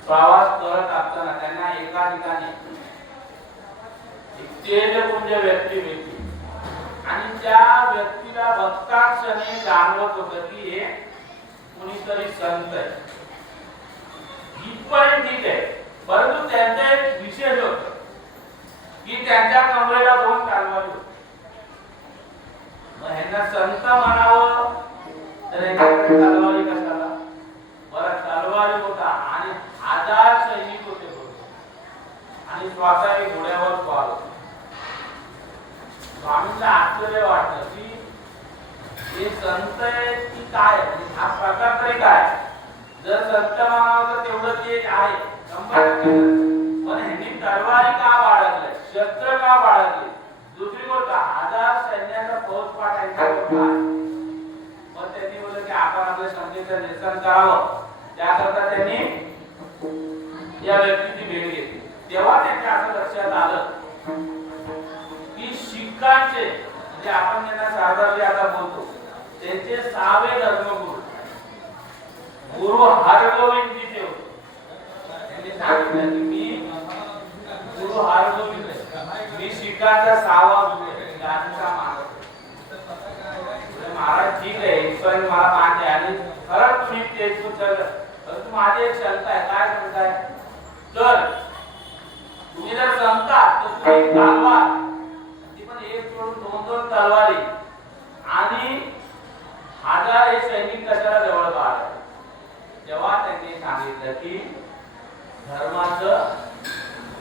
प्रवास करत असताना त्यांना एका ठिकाणी एक तेजपुंज व्यक्ती भेटली. आणि त्या व्यक्तीला बघताक्षणी जाणवत होतं की हे कोणीतरी संत आहे. इथपर्यंत ठीक आहे, परंतु त्यांचा एक विशेष होतं की त्यांच्या कमरेला 2 तलवारी होत्या. मग ह्यांना संत म्हणावं तर यांच्याकडे तलवारी कशाला? बरं, तलवारी होता आणि 1000 सैनिक होते आणि स्वतः घोड्यावर स्वार होते. स्वामींना आश्चर्य वाटलं की हे संत आहे की काय, हा प्रकार तरी काय. जर संत म्हणावं तर तेवढं ते आहे 100%. पण ह्यांनी तलवारी का बाळगली, शस्त्र का बाळगली? दुसरी गोष्ट 1000 सैन्याचा फौजपाठ यांच्यावर काय. मग त्यांनी बोललं की आपण आपल्या शंकेचं निरसन करावं. त्याकरता त्यांनी या व्यक्तीची भेट घेतली. तेव्हा त्यांच्या असं लक्षात आलं की शिखांचे म्हणजे आपण त्यांना सरदारजी आता बोलतो त्यांचे 6वे धर्मगुरू गुरु हरगोविंदजी होते. त्यांनी सांगितलं की मी गुरु हरगोविंद मी शिखांचा 6वा गुरु आहे. गांधीचा मानव महाराज ठीक आहे, इथपर्यंत मला मान्य आहे आणि खरंच तुम्ही तेच उचललं. परंतु माझी एक शंका आहे. काय शंका आहे? तर तुम्ही जर सांगता तर तुम्ही तलवार ती पण एक सोडून 2-2 तलवारी आणि 1000 हे सैनिक कशाला जवळ पाहतात? तेव्हा त्यांनी सांगितलं की धर्माचं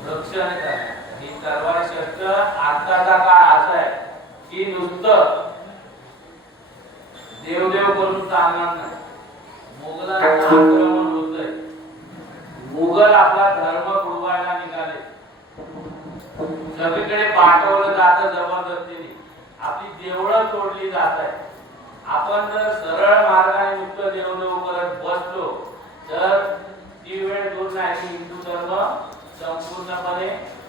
रक्षण करण्याचं. ही तलवार शस्त्र आताचा काळ असा आहे की नुसतं देवदेव करून चालणार नाही. मुघलांचं आक्रमण होतंय. मुघल आपला धर्म बुडवायला निघाले. सगळीकडे पाठवलं जातं जबरदस्तीने. आपली देवळं तोडली जात आहे. आपण जर सरळ मार्गाने नुसतं देवदेव करत बसलो तर ती वेळ दूर नाही की हिंदू धर्म संपूर्णपणे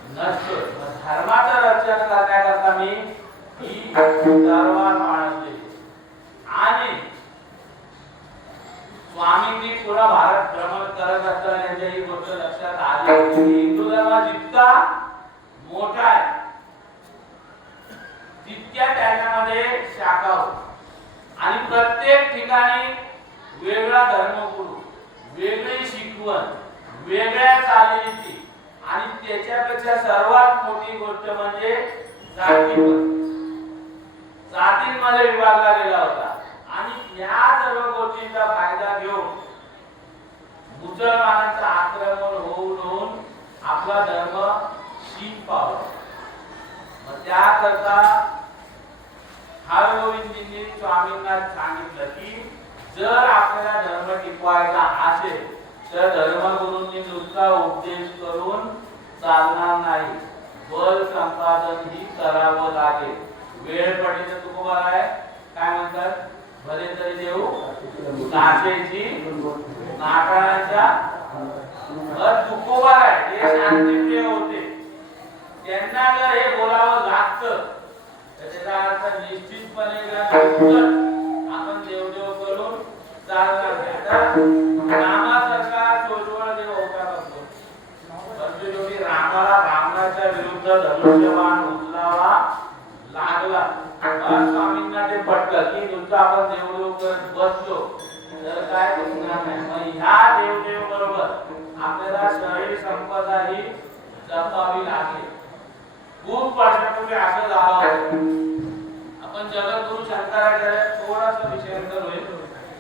नसतो. धर्माचं रक्षण करण्याकरता मी ही तलवार बाळगली. आणि स्वामींनी पूर्ण भारत भ्रमण करत असताना त्यांच्या ही गोष्ट लक्षात आली की हिंदू धर्म जितका मोठा आहे तितक्या त्याच्यामध्ये शाखा होती आणि प्रत्येक ठिकाणी वेगळा धर्मगुरू, वेगळी शिकवण, वेगळ्या चालीरीती आणि त्याच्यापेक्षा सर्वात मोठी गोष्ट म्हणजे जातींमध्ये विभागला गेला होता आणि या सर्व गोष्टींचा फायदा घेऊन मुसलमानांचं आक्रमण होऊन आपला धर्म शीत पावला. मग त्याकरता हरगोविंदजींनी स्वामींना सांगितलं की जर आपल्याला धर्म टिकवायचा असेल तर धर्मगुरूंनी नुसता उपदेश करून चालणार नाही, बल संपादन ही करावं लागेल. वेळ पडली तुकोबार आहे काय म्हणतात, भले तरी देऊ नाचेची नाटकाच्या तुकोबार आहे हे शांतिप्रिय होते. त्यांना जर हे बोलावं लागतं तर त्याचा अर्थ निश्चितपणे आपण देवदेव करून चालणार नाही. रामासारखा चोचवळ देव होता नसतो, परंतु शेवटी रामाला रावणाच्या विरुद्ध धनुष्यबाण उचलावा लागला. स्वामींना ते पटलं की नुसतं आपण देवदेव करत बसलो तर काय होणार नाही. मग ह्या देवदेव बरोबर आपल्याला शरीर संपदा ही जपावी लागेल. खूप वर्षापूर्वी असं झालं होतं. आपण जगद्गुरु शंकराचार्य थोडासा विषयांतर होईल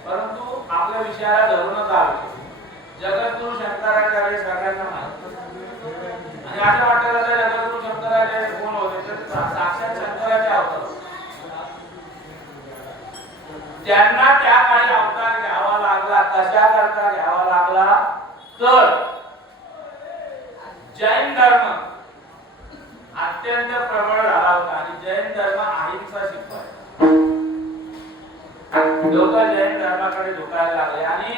परंतु आपल्या विषयाला धरूनच आहे. जगद्गुरु शंकराचार्य सगळ्यांना माहिती आणि असं वाटतं की जगद्गुरु शंकराचार्य कोण होते तर साक्षात शंकराचे अवतार. त्यांना त्या काळी अवतार घ्यावा लागला. कशा करता घ्यावा लागला तर जैन धर्म अत्यंत प्रबळ झाला होता आणि जैन धर्म अहिंसा शिकवायचा. लोक जैन धर्माकडे झुकायला लागले आणि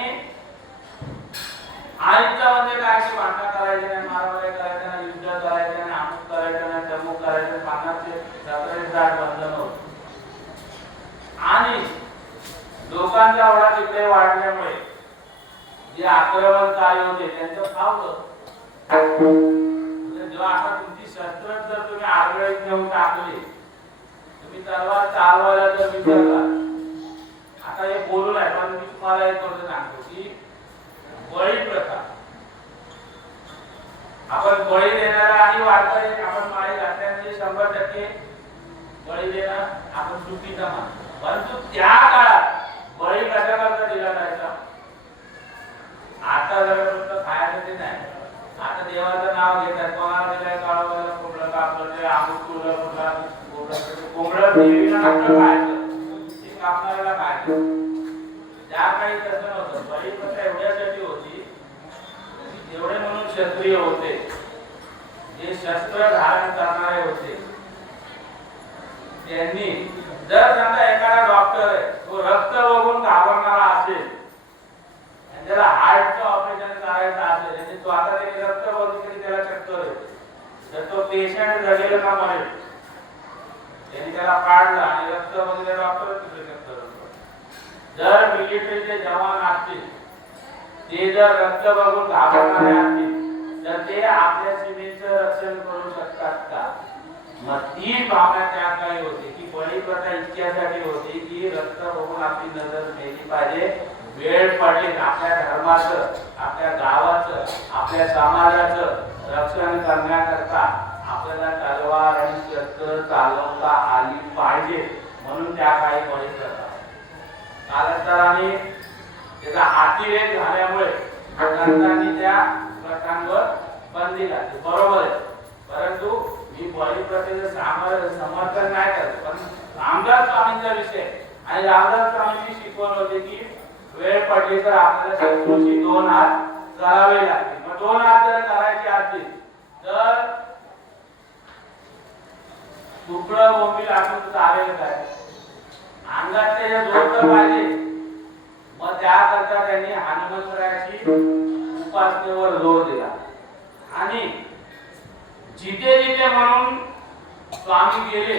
अहिंसा म्हणजे काय की भांडण करायचे नाही, मारामारी करायचे नाही, युद्ध करायचे नाही, अमुक करायचं नाही, तमुक करायचं, पानाचे 17 बंधन होते. आणि लोकांचा ओढा तिकडे वाढल्यामुळे जे आक्रमणकारी होते त्यांचं फावलं. जेव्हा आता तुमची शस्त्र जर तुम्ही आरगळीत घेऊन टाकली, तुम्ही तलवार चालवायला जर विचारला, आता हे बोलू नाही पण मी तुम्हाला एक गोष्ट सांगतो की बळी प्रथा, आपण बळी देणारा आणि वारकरी आपण माळी घातल्याने 100% बळी देणं आपण चुकीचं मानतो. परंतु त्या काळात बळी कशा करता दिला जायचा. आता जर फक्त खायचं ते नाही, आता देवाचं नाव घेतात. कोणाला दिलाय काळवाला कोंबडं कापलं ते अमुक तुला कोंबडं देवीला नंतर खायचं, ते कापणाऱ्याला खायचं. त्या काळी तसं नव्हतं. बळी प्रथा एवढ्यासाठी होती की जेवढे म्हणून क्षत्रिय होते, जे शस्त्र धारण करणारे होते, त्यांनी जर समजा एखादा डॉक्टर आहे तो रक्त बघून घाबरणारा असेल आणि त्याला हार्टचं ऑपरेशन करायचं असेल आणि स्वतः त्याने रक्त बघितलं त्याला चक्कर येते तर तो पेशंट जगेल का मरेल. त्यांनी त्याला काढलं आणि रक्त बघितलं डॉक्टर तिथे चक्कर येतो. जर मिलिटरीचे जवान असतील ते जर रक्त बघून घाबरणारे असतील तर ते आपल्या सीमेचं रक्षण करू शकतात का. मग ती भावना त्या काळी होती की बळी प्रथा इतक्यासाठी होती की रक्त बघून आपली नजर नेली पाहिजे. वेळ पडली आपल्या धर्माचं, आपल्या गावाचं, आपल्या समाजाचं रक्षण करण्याकरता आपल्याला तलवार आणि शस्त्र चालवता आली पाहिजे, म्हणून त्या काळी बळी प्रथा. कालांतराने त्याचा अतिरेक झाल्यामुळे संतांनी त्या प्रथांवर बंदी घातली. बरोबर आहे, परंतु मी बळी प्रथेचं समर्थन नाही करत. पण रामदास स्वामींचा विषय आणि रामदास स्वामींची शिकवण होती की वेळ पडली तर आपल्याला शत्रूची 2 हात करावे लागतील. मग 2 हात जर करायचे असतील तर तुकडं बोंबील आपण चालेल काय, अंगात त्याच्या जोर तर पाहिजे. मग त्याकरता त्यांनी हनुमंतरायाची उपासनेवर जोर दिला आणि जिथे जिथे म्हणून स्वामी गेले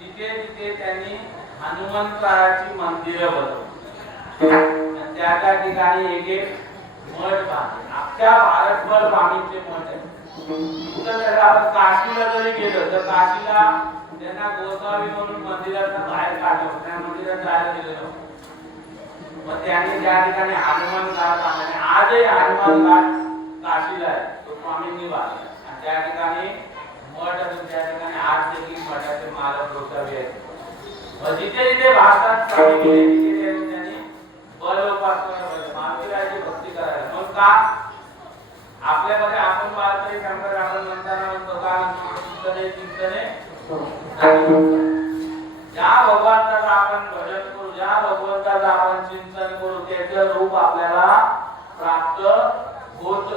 तिथे तिथे त्यांनी हनुमंतरायाची मंदिरं बनवली. त्या त्या ठिकाणी एक एक मठ बांधले. अख्ख्या भारतभर स्वामींचे मठ आहेत. कुठं आपण काशीला जरी गेलो तर काशीला त्यांना गोसावी म्हणून मंदिरात बाहेर काढलं, त्या मंदिरात जायला गेलेलो. मग त्यांनी ज्या ठिकाणी हनुमान घाट बांधले, आजही हनुमान घाट काशीला आहे, तो स्वामींनी बांधला. आणि त्या ठिकाणी मठ असून त्या ठिकाणी आज देखील मठाचे मालक गोसावी आहेत. जिथे जिथे भारतात स्वामी गेले तिथे त्यांनी बलोपासना महावीराची भक्ती करायला. मग का आपल्यामध्ये आपण पाहतोय शंकर आपण म्हणताना भगवान चिंतने चिंतने ज्या भगवंताचं आपण भजन करू, ज्या भगवंताचं आपण चिंतन करू, त्याचं रूप आपल्याला प्राप्त होत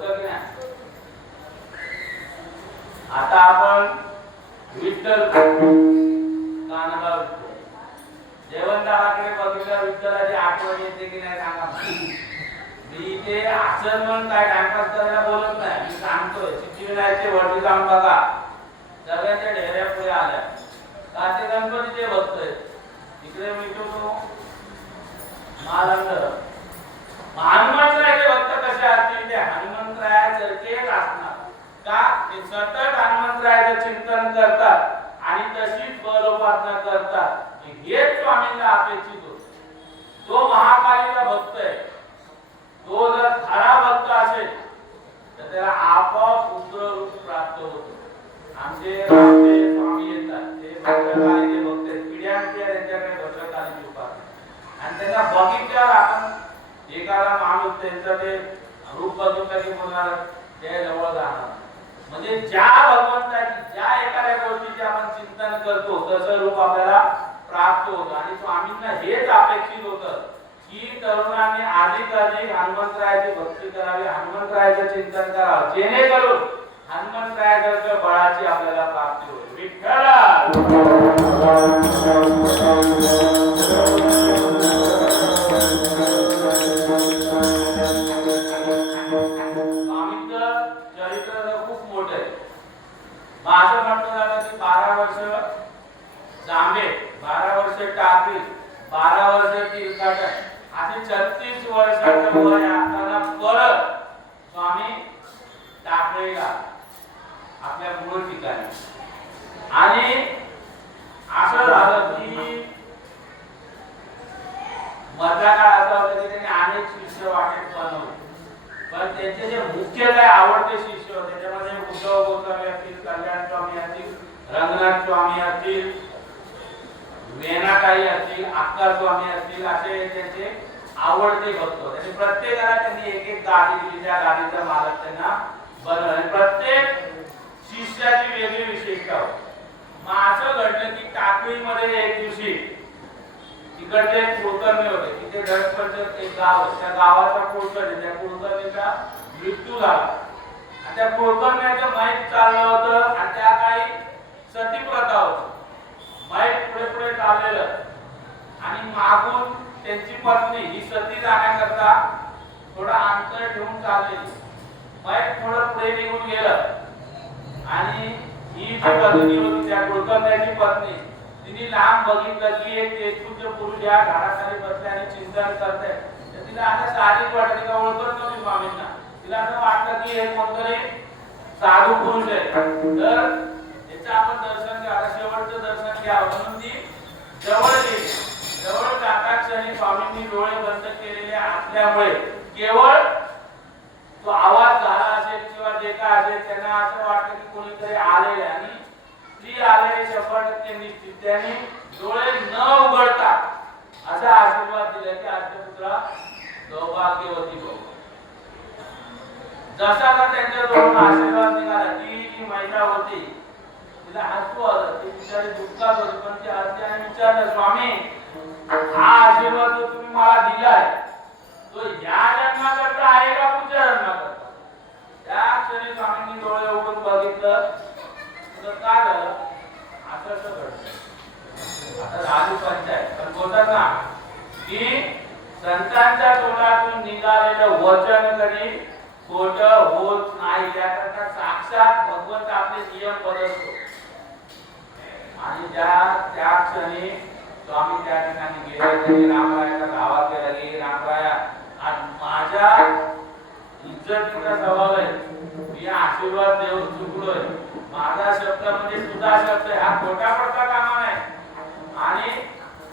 की नाही. आता आपण विठ्ठल गाणं जयवंताकडे बघितलं, विठ्ठलाची आठवण येते की नाही सांगा. मी ते असं म्हणून काय टाइमपास करायला बोलत नाही, मी सांगतोय सिद्धिविनायकचे वरती जाऊन बघा, सगळ्यांच्या ढेऱ्या पुढे आल्या का ते गणपतीचे भक्त आहेत. इकडे मिळतो महालंड हनुमंतरायाचे भक्त कसे असतील, ते हनुमंतरायासारखेच असणार का ते सतत हनुमंतरायाचं चिंतन करतात आणि तशीच बलोपासना करतात. हेच स्वामींना अपेक्षित होत. तो महाकालीचा भक्त आहे, तो जर खरा भक्त असेल तर त्याला आपोआप उग्र रूप प्राप्त होतो. आमचे रामदेव स्वामी येतात, ते भद्रकालीचे भक्त आहेत, पिढ्यानपिढ्या त्यांच्याकडे भद्रकालीची उपासना. आणि त्यांना बघितल्यावर आपण एखादा माणूस त्यांचं ते रूप बघितलं की बोलणार त्या जवळ जाणार. म्हणजे ज्या भगवंताची ज्या एखाद्या गोष्टीचे आपण चिंतन करतो तसं रूप आपल्याला प्राप्त होतं. आणि स्वामींना हेच अपेक्षित होतं की तरुणांनी अधिक हनुमंतरायाची भक्ती करावी, हनुमंतरायाचं चिंतन करावं, जेणेकरून हनुमंतरायाच्या बळाची आपल्याला प्राप्ती होईल. विठ्ठल असं म्हटलं जातं की 12 वर्ष जांभे, 12 वर्ष टाकळी, 12 वर्ष तिरकाट, असे 36 वर्षाचं वय असताना परत स्वामी टाकळीला आपल्या मूळ ठिकाणी. आणि असं झालं की मधला काळ असा होता की त्यांनी अनेक शिष्य वाटेत बनवले, पण त्यांचे जे मुख्य काय आवडते शिष्य होते त्यामध्ये उद्धव गोस्वामी असतील, कल्याण स्वामी असतील, रंगनाथ स्वामी असतील, वेणाताई असतील, अक्का स्वामी असतील, असे त्यांचे आवडते भक्त होते. आणि प्रत्येकाला त्यांनी एक एक गादी दिली, त्या गादीचा मालक त्यांना बनवला. आणि प्रत्येक शिष्याची वेगळी विशेषता होती. मग असं घडलं की टाकळीमध्ये एक दिवशी तिकडचे कुलकर्णी होते, तिथे धडपडचं एक गाव आहे, त्या गावाचा कुलकर्णी, त्या कुलकर्णीचा मृत्यू झाला. आणि त्या कुलकर्ण्याचं माहीत चाललं होतं. आणि त्या काळी सती प्रथा होती, माहीत पुढे पुढे चाललेलं. आणि मागून त्यांची पत्नी ही सती जाण्याकरता थोडा अंतर ठेवून चाललेली, माहीत थोडं पुढे निघून गेलं. आणि ही जी पत्नी होती त्या कुलकर्ण्याची पत्नी, तिने लांब बघितलं की एक तेजपूरचे पुरुष या झाडाखाली बसले आणि चिंतन करते. तर तिला आता साधीच वाटली, का ओळखत नव्हती स्वामींना. तिला असं वाटलं की हे कोणतरी साधू पुरुष आहे, तर याचं आपण दर्शन घ्यावं, शेवटचं दर्शन घ्यावं म्हणून ती जवळ गेली. जवळ जाता क्षणी स्वामींनी डोळे बंद केलेले असल्यामुळे केवळ तो आवाज झाला असेल किंवा जे काय असेल, त्यांना असं वाटलं की कोणीतरी आलेले. आणि ती आलेले 100% निश्चित. त्यांनी डोळे न उघडता असा आशीर्वाद दिला की आद्यपुत्रा सौभाग्यवती हो. जसा का त्यांच्याजवळून आशीर्वाद निघाला, ती जी महिला होती तिला हसू आलं. ती बिचारी दुःखात होती, पण ती हसल्याने विचारलं, स्वामी हा आशीर्वाद जो तुम्ही मला दिलाय तो या जन्माकरता आहे का पुढच्या जन्माकरता? त्या क्षणी स्वामींनी डोळे उघडून बघितलं तर काय झालं, असं घडलं. आता झाली पंचायत. पण बोलतात ना की संतांच्या तोंडातून निघालेलं वचन कधी खोटं होत नाही, त्याकरता साक्षात भगवंत आपले नियम बदलतो. आणि त्या क्षणी स्वामी त्या ठिकाणी गेले. त्यांनी रामरायाला गावात गेला की रामराया आज माझ्या इज्जतीचा सवाल आहे, मी आशीर्वाद देऊन चुकलोय, माझा शब्द म्हणजे तुझा शब्द आहे, हा खोटा पडता कामा नाही. आणि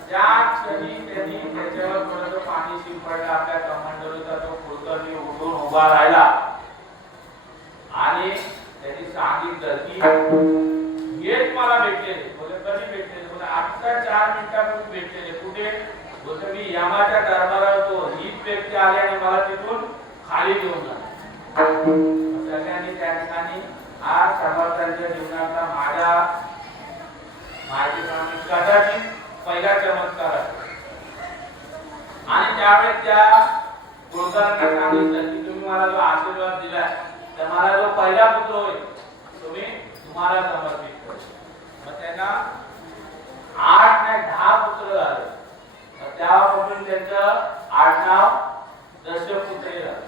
त्या क्षणी त्यांनी त्याच्यावर थोडंसं पाणी शिंपडलं आपल्या कमांडोरीचा, तो कुलकर्णी उठून उभा राहिला आणि त्यांनी सांगितलं की हेच मला भेटलेले. बोले कधी भेटलेले? बोले आता 4 मिनिटापूर्वी भेटलेले. कुठे? बोलतो मी यमाच्या दरबारात होतो, हीच व्यक्ती आली आणि मला तिथून खाली घेऊन जाणार. सगळ्यांनी त्या ठिकाणी आज समर्थांच्या जीवनातला माझ्या माहितीप्रमाणे कदाचित पहिला चमत्कार आहे. आणि त्यावेळेस त्या गुरुदारांना सांगितलं की तुम्ही मला जो आशीर्वाद दिलाय, तर मला जो पहिला पुत्र होईल तुम्ही तुम्हाला समर्पित करा. मग त्यांना 8 नाही 10 पुत्र झाले. त्यापासून त्यांचं आडनाव दशपुत्र झालं.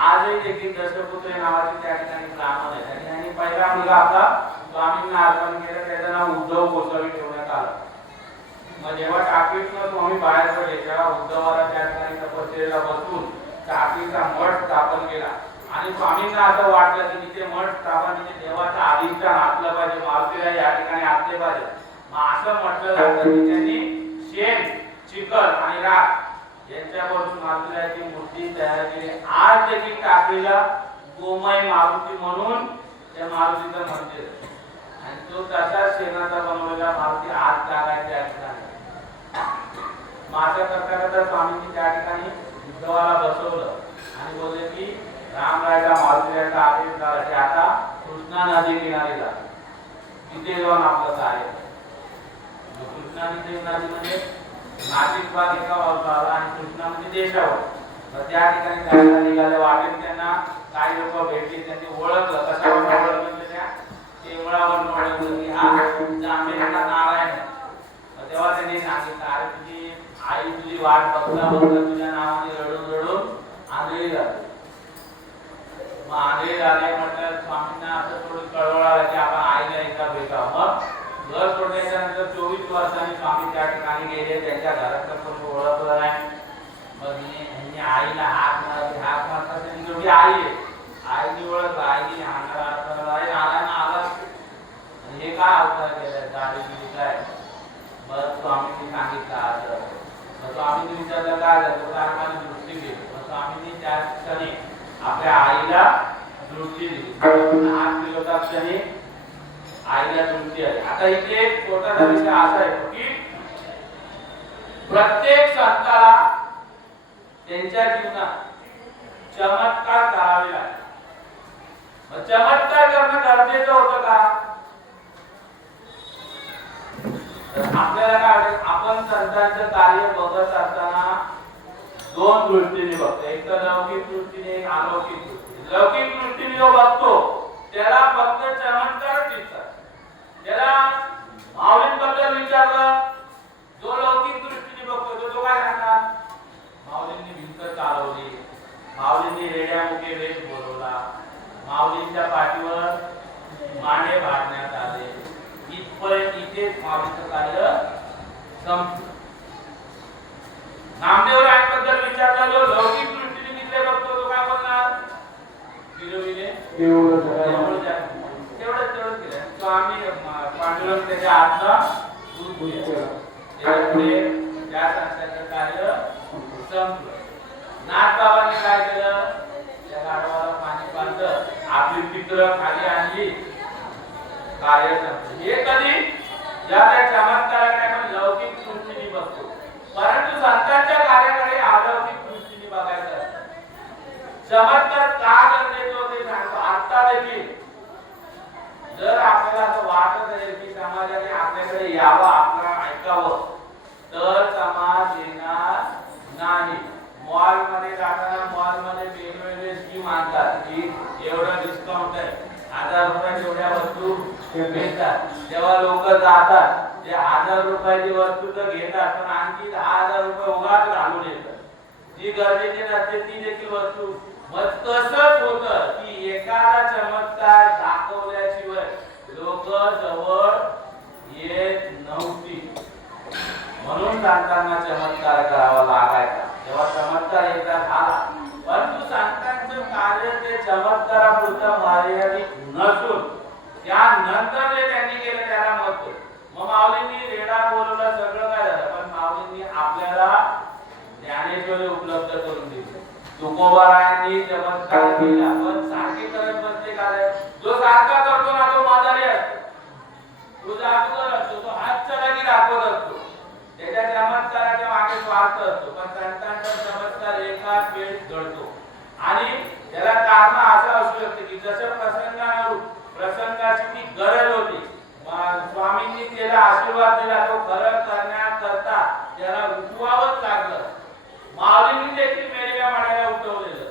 आजही देखील दशपुत्र नावाचे त्या ठिकाणी ब्राह्मण आहे. त्यांनी पहिला मुलगा आपला स्वामींना अर्पण केलं, त्याचं नाव उद्धव गोसावी ठेवण्यात आलं. मग जेव्हा टाकीतून स्वामी बाहेर पडले तेव्हा उद्धवाला त्या ठिकाणी तपस्येला बसून टाकीचा मठ स्थापन केला. आणि स्वामींना असं वाटलं की तिथे मठ स्थापन तिथे देवाचं अधिष्ठान असलं पाहिजे, मारुतीला या ठिकाणी असले पाहिजे. मग असं म्हटलं जातं की त्यांनी शेण, चिखल आणि राख यांच्यापासून मारुतीची मूर्ती तयार केली. आज देखील टाकलेला गोमय मारुती म्हणून त्या मारुतीचं मंदिर आहे. आणि तो तसाच शेणाचा बनवलेला मारुती आज टाकायचा त्या ठिकाणी. माझ्या करता स्वामींनी त्या ठिकाणी उद्धवाला बसवलं आणि बोलले की रामरायाला मारुतीचा आदेश झाला की आता कृष्णा नदी किनारी जा, तिथे जाऊन आपलं कार्य. कृष्णा नदी म्हणजे नाशिक भाग एका बाजूला आणि कृष्णा म्हणजे देशावर. तर त्या ठिकाणी जायला निघाले. वाटेत त्यांना काही लोक भेटले, त्यांनी ओळखलं. कशावर ओळखलं? त्या देवळावर ओळखलं की हा जांभेरीचा नारायण आहे. तेव्हा त्यांनी सांगितलं अरे तुझी आई तुझी वाट बघता बघता तुझ्या नावाने रडून रडून आंधळी झाली. मग आंधळी झाले म्हटलं स्वामींना असं थोडं कळवळ आलं की आपण आईला एकदा भेटावं. मग घर सोडल्याच्या नंतर 24 वर्षांनी स्वामी त्या ठिकाणी गेले. त्यांच्या घरात कोणी ओळखलं नाही. मग यांनी आईला हाक मारतात त्यांनी शेवटी आई आहे. आईने ओळखलं. आईने नारायण आला हे काय अवतार केलाय दाढी बिडी काय? मग स्वामींनी सांगितलं असं. मग स्वामींनी विचारलं काय झालं? मला दृष्टी गेली. मग स्वामींनी त्या क्षणी आपल्या आईला दृष्टी दिली. 8 किलोचा क्षणी आईला दृष्टी आली. आता इथे एक छोटासा विषय असा आहे की प्रत्येक संताला त्यांच्या जीवनात चमत्कार करावे लागतात. मग चमत्कार करणं गरजेचं होतं का? आपल्याला काय वाटतं? आपण संतांचं कार्य बघत असताना 2 दृष्टीने बघतो. एक तर लौकिक दृष्टीने, एक अलौकिक दृष्टीने. लौकिक दृष्टीने जो बघतो त्याला फक्त चमत्कार दिसतात. त्याला माऊलींबद्दल विचारलं, जो लौकिक दृष्टीने बघतो तो काय सांगणार? माऊलींनी भिंत चालवली, माऊलींनी रेड्यामुखे वेश बोलवला, माऊलींच्या पाठीवर मांडे भाडण्यात आले. इथपर्यंत इथेच माऊलीचं कार्य संपलं. नामदेव रायांबद्दल विचारला, जो लौकिक दृष्टीने तिथे बघतो तो काय बोलणार? फिरविले तेवढंच केलं. स्वामी पांडुरंग त्याच्या आत्मा दूर केला. त्यामुळे त्या संस्थांचं कार्य संपलं. नाथबाबांनी काय केलं? त्या गाढवाला पाणी पाजलं, आपली पित्र खाली आणली, कार्य संपलं. हे कधी या चमत्काराकडे आपण लौकिक दृष्टीने बघतो, परंतु संतांच्या कार्याकडे अलौकिक दृष्टीने बघायचं. चमत्कार का गरजेचं होते सांगतो. आता देखील जर आपल्याला असं वाटत आहे की समाजाने आपल्याकडे यावं, आपल्याला ऐकावं, तर समाज येणार नाही. मॉल मध्ये जाताना मॉल मध्ये वेगवेगळे स्कीम आणतात की एवढं डिस्काउंट आहे, 1000 रुपये एवढ्या वस्तू मिळतात. तेव्हा लोक जातात, ते 1000 रुपयाची वस्तू तर घेतात, पण आणखी 10,000 रुपये उगाच घालून येतात. जी गरजेची नसते ती देखील वस्तू. मग तसंच होतं की एखादा चमत्कार दाखवल्याशिवाय लोक जवळ येत नव्हती. म्हणून संतांना चमत्कार करावा लागायचा. तेव्हा चमत्कार एकदा झाला, परंतु संतांचं कार्य ते चमत्कारापुरतं मर्यादित नसून त्यानंतर जे त्यांनी केलं त्याला महत्व. मग माऊलींनी रेडा बोलवला, सगळं काय झालं, पण माऊलींनी आपल्याला ज्ञानेश्वरी उपलब्ध करून दिली. तुकोबारायांनी चमत्कार केला, पण सारखे करत बसले काय? जो सारखा करतो ना तो मादारी असतो, तो जादूगर असतो, तो हात चलाकी दाखवत असतो, त्याच्या चमत्काराच्या मागे स्वार्थ असतो. पण संतांचा चमत्कार एकाच वेळी घडतो आणि त्याला कारण असं असू शकते की जसं प्रसंगाची ती गरज होती, स्वामींनी त्याला आशीर्वाद दिला, तो खरं करण्याकरता त्याला उठवावंच लागलं. माऊलींनी देखील मेरीला म्हणायला उठवलेलं.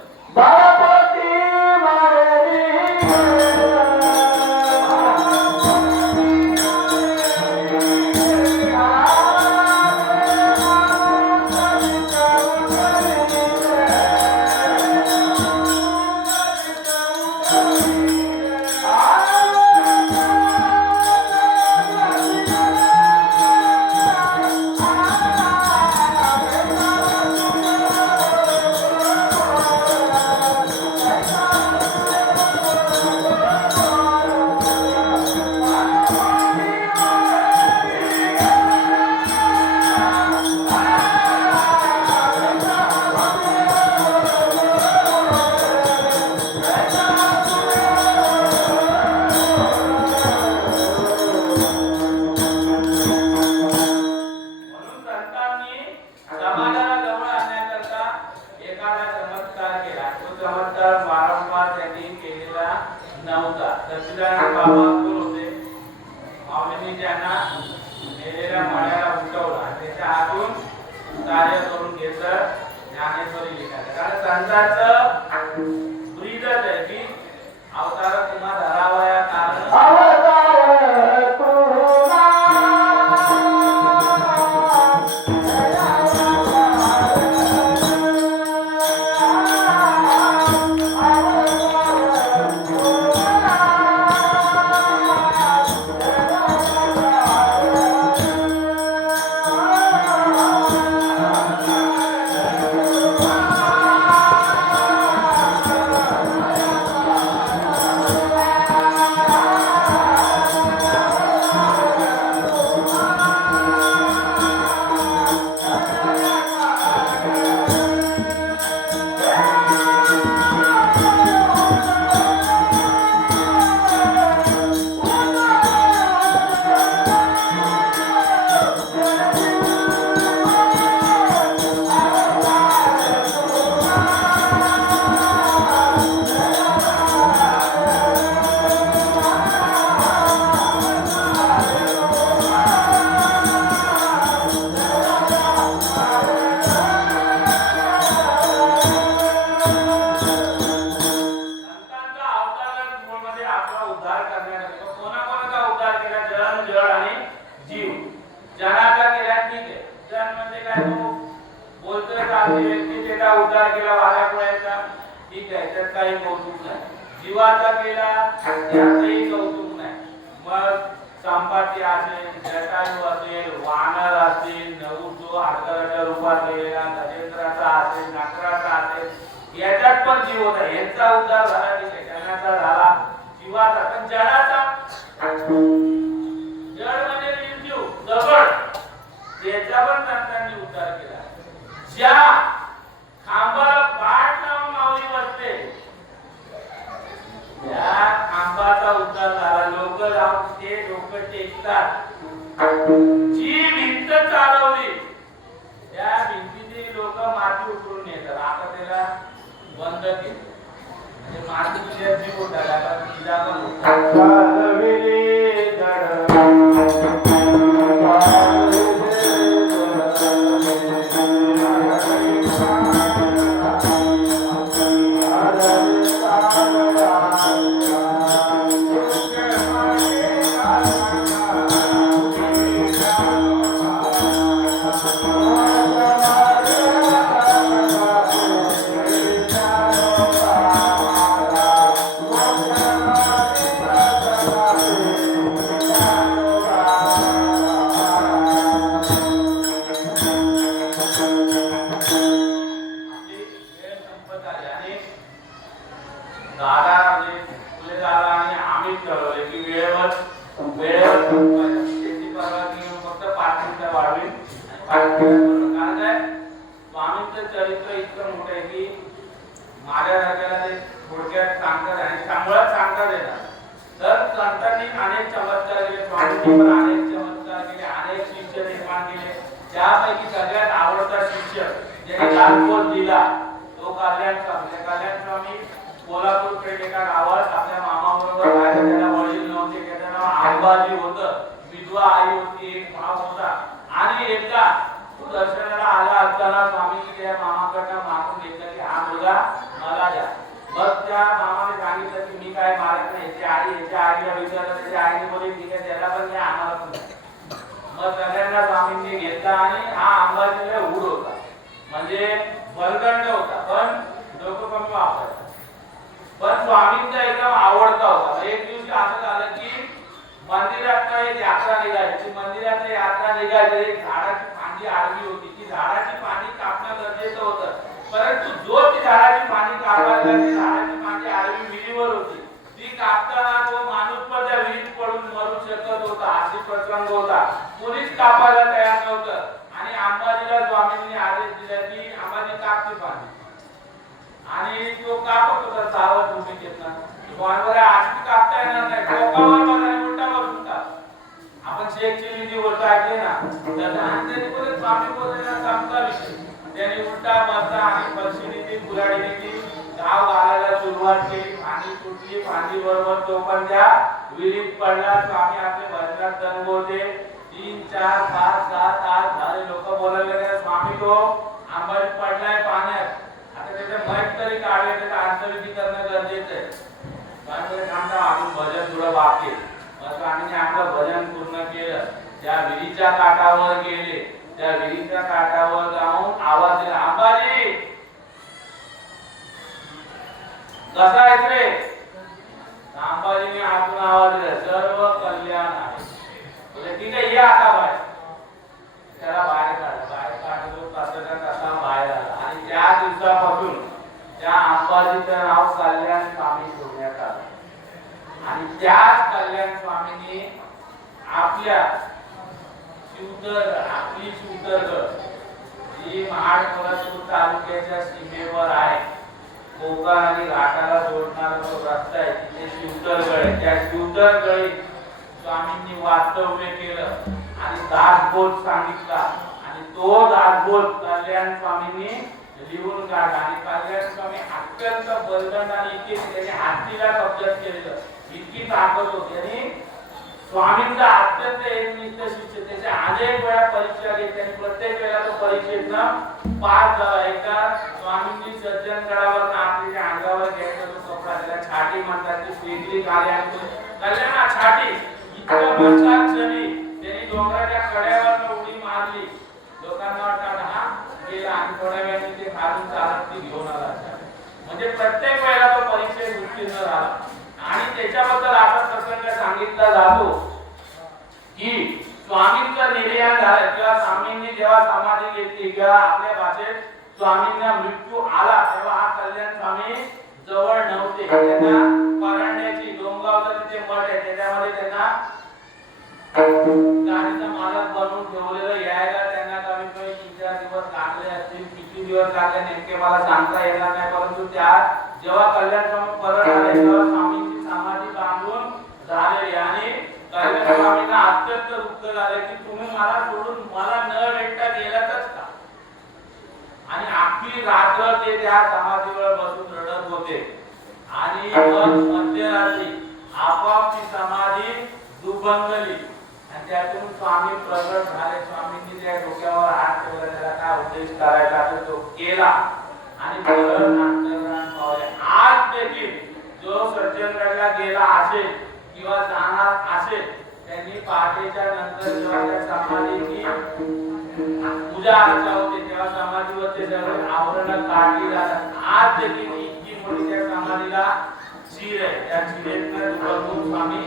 जीवाचा केला त्याचंही कौतुक नाही. मग संपाती असेल, जटायू असेल, वानर असेल, नवुसो आकाराच्या रूपात गेलेला, गजेंद्राचा असेल, नकराचा असेल, याच्यात पण जीव होता. यांचा उद्धार झाला ठीक आहे, जनाचा झाला, जीवाचा. पण जडाचा, जड म्हणजे निर्जीव दगड, त्याचा पण संतांनी उद्धार केला. ज्या खांबाला पाठ लावून माऊली बसते त्या खांबाचा उद्धार झाला. लोक जाऊन ते लोक टेकतात. जी भिंत चालवली त्या भिंतीची लोक माती उकरून येतात. आता त्याला बंद केलं म्हणजे मातीची जीव उठाला, पण तिला पण फुले दादा आणि आम्ही ठरवले की वेळेवर त्याची परवानगी घेऊन फक्त 5 मिनिटं वाढवेल आणि 5 मिनिटं कारण काय स्वामींचं चरित्र इतकं मोठं आहे की माझ्या जागेला ते थोडक्यात सांगतात आणि चांगलं सांगतात येतात. तर संतांनी अनेक चमत्कार केले, स्वामींनी पण अनेक चमत्कार केले, अनेक शिष्य निर्माण केले. त्यापैकी सगळ्यात आवडता शिष्य ज्याने दासबोध दिला तो कल्याण स्वामी. कल्याण स्वामी कोल्हापूरकडे एका गावात आपल्या मामाबरोबर राहायला. त्याला वडील नव्हते, त्याचं नाव अंबाजी होतं, विधवा आई होती, एक भाव होता. आणि एकदा दर्शनाला आला असताना स्वामींनी त्या मामाकडनं मागून घेतलं की हा मुलगा मला द्या. मग त्या मामाने सांगितलं की मी काय मारत नाही. याच्या आईला विचारलं, त्याच्या आईने बोलली ठीक आहे त्याला पण द्या आम्हाला पण द्या. मग सगळ्यांना स्वामींनी घेतला आणि हा अंबाजीला उड होता म्हणजे बलदंड होता पण डोकं कमी वापरायचा. पण स्वामींचा एकदम आवडता होता. एक दिवशी असं झालं की मंदिरात एक यात्रा निघायची. मंदिरात यात्रा निघायची एक झाडाची फांदी आडवी होती. ती झाडाची फांदी कापणं गरजेचं होतं परंतु जो ती झाडाची फांदी कापायला ती झाडाची फांदी आडवी विहिरीवर होती. ती कापताना तो माणूस पण त्या विहिरीत पडून मरू शकत होता. अशी प्रसंग होता. कोणीच कापायला तयार नव्हतं आणि अंबाजीला स्वामींनी आदेश दिला की अंबाजी कापती फांदी आणि तो कापत होता सावध भूमिकेतला. स्वामीवर अशी कापता येणार नाही, टोकावर बघा उलटा बसून काप. आपण शेखची विधी होत ऐकले ना त्याचा अंदाज परत स्वामी बोललेला संपला विषय. त्यांनी उलटा बसला आणि पक्षिणीची कुऱ्हाडीने गाव घालायला सुरुवात केली. फांदी तुटली, फांदी बरोबर तो पण त्या विहिरीत पडला. स्वामी आपले भजनात दंग होते. 3, 4, 5, 7, 8 झाले. लोक बोलायला लागले स्वामी तो अंबाजी पडलाय पाण्यात, आता त्याचं मैत तरी काढले, त्याचा अंतविधी करणं गरजेचं आहे. स्वामी थांबता अजून भजन थोडं बाकी. मग स्वामीने आपलं भजन पूर्ण केलं. त्या विहिरीच्या काठावर गेले. त्या विहिरीच्या काठावर जाऊन आवाज दिला अंबाजी कसा आहेस रे. अंबाजीने आतून आवाज दिला सर्व कल्याण आहे. बोले ठीक आहे या आता बाहेर. त्याला बाहेर काढलो कसा कसा बाहेर आला आणि त्या दिवसापासून त्या अंबाजीचं नाव कल्याण स्वामी ठेवण्यात आलं. आणि त्याच कल्याण स्वामींनी आपल्या आपली शिवदर्ग जी महाड कोल्हापूर तालुक्याच्या सीमेवर आहे, कोकण आणि घाटाला जोडणारा जो रस्ता आहे तिथे शिवदर्ग आहे. त्या शिवदर्गळीत स्वामींनी वास्तव्य केलं आणि दासबोध सांगितला आणि तो दासबोध कल्याण स्वामींनी लिहून काढला. आणि कल्याण स्वामी अत्यंत बलदंड आणि इतके त्याने हत्तीला कब्जात केलेलं, इतकी ताकद होती. आणि स्वामींचा अत्यंत एकनिष्ठ शिष्य, त्याचे अनेक वेळा परीक्षा घेतली आणि प्रत्येक वेळेला तो परीक्षेतनं पास झाला. एकदा स्वामींनी सज्जनगडावर आपल्या अंगावर घ्यायचा तो कपडा त्याला छाटी म्हणतात की वेगळी कार्यात कल्याणा छाटी इतकं म्हणतात क्षणी त्यांनी डोंगराच्या कड्यावर उडी मारली. लोकांना वाटतं हा गेला आणि थोड्या वेळाने ते खालून चालत ती घेऊन आला. म्हणजे प्रत्येक वेळेला तो परीक्षेत उत्तीर्ण झाला. आणि त्याच्याबद्दल असा प्रसंग सांगितला जातो की स्वामींचं निर्याण झालं किंवा स्वामींनी जेव्हा समाधी घेतली किंवा आपल्या भाषेत स्वामींना मृत्यू आला तेव्हा हा कल्याण स्वामी जवळ नव्हते. त्यांना परंड्याची डोंगावचं तिथे मठ आहे त्याच्यामध्ये त्यांना गाडीचा मालक बनवून ठेवलेलं. यायला त्यांना कमीत कमी 3-4 दिवस लागले असतील. किती दिवस लागले नेमके मला सांगता येणार नाही परंतु त्या जेव्हा कल्याण स्वामी परत आले तेव्हा स्वामींची समाधी बांधून झालेली आणि कल्याण स्वामींना अत्यंत दुःख झाले की तुम्ही मला सोडून मला न भेटता गेलातच का. आणि अख्खी रात्र ते त्या समाधीवर बसून रडत होते. आणि मध्यरात्री आपोआप ती समाधी दुभंगली आणि त्यातून स्वामी प्रगट झाले. स्वामींनी त्या डोक्यावर हात ठेवला, त्याला काय उपदेश करायचा तो केला आणि आज देखील जो सज्जनगडला गेला असेल किंवा जाणार असेल त्यांनी पहाटेच्या नंतर जेव्हा त्या समाधीची पूजा अर्चा होते तेव्हा समाधीवरचे सगळे आवरण काढली जातात. आज देखील इतकी मोठी त्या समाधीला शिर आहे. त्या शिरेतनं दुर्गुण स्वामी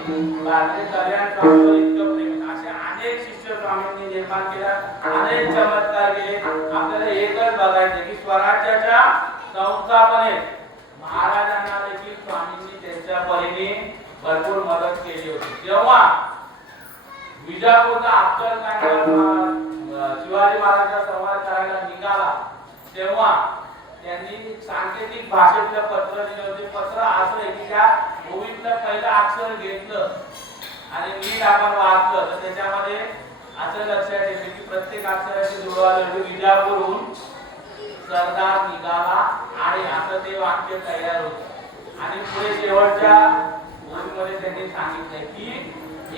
बाजरी कल्याण स्वामीवर इतकं प्रेम. असे अनेक शिष्य स्वामींनी निर्माण केला, अनेक चमत्कार केले. आपल्याला एकच बघायचे की स्वराज्याच्या संस्थापनेत महाराजांना देखील स्वामींनी त्यांच्या परीने भरपूर मदत केली होती. जेव्हा विजापूरचा शिवाजी महाराजांचा संवाद करायला निघाला तेव्हा त्यांनी सांकेतिक भाषेतलं पत्र दिलं होते. पत्र असं आहे की त्या ओवीतलं पहिलं अक्षर घेतलं आणि नीट आपण वाचलं तर त्याच्यामध्ये असं लक्षात येतं की प्रत्येक अक्षराची जुळवा जुळवी विजापूरहून सरदार निघाला आणि असं ते वाक्य तयार होतं. आणि पुढे शेवटच्या ओळीमध्ये त्यांनी सांगितलं की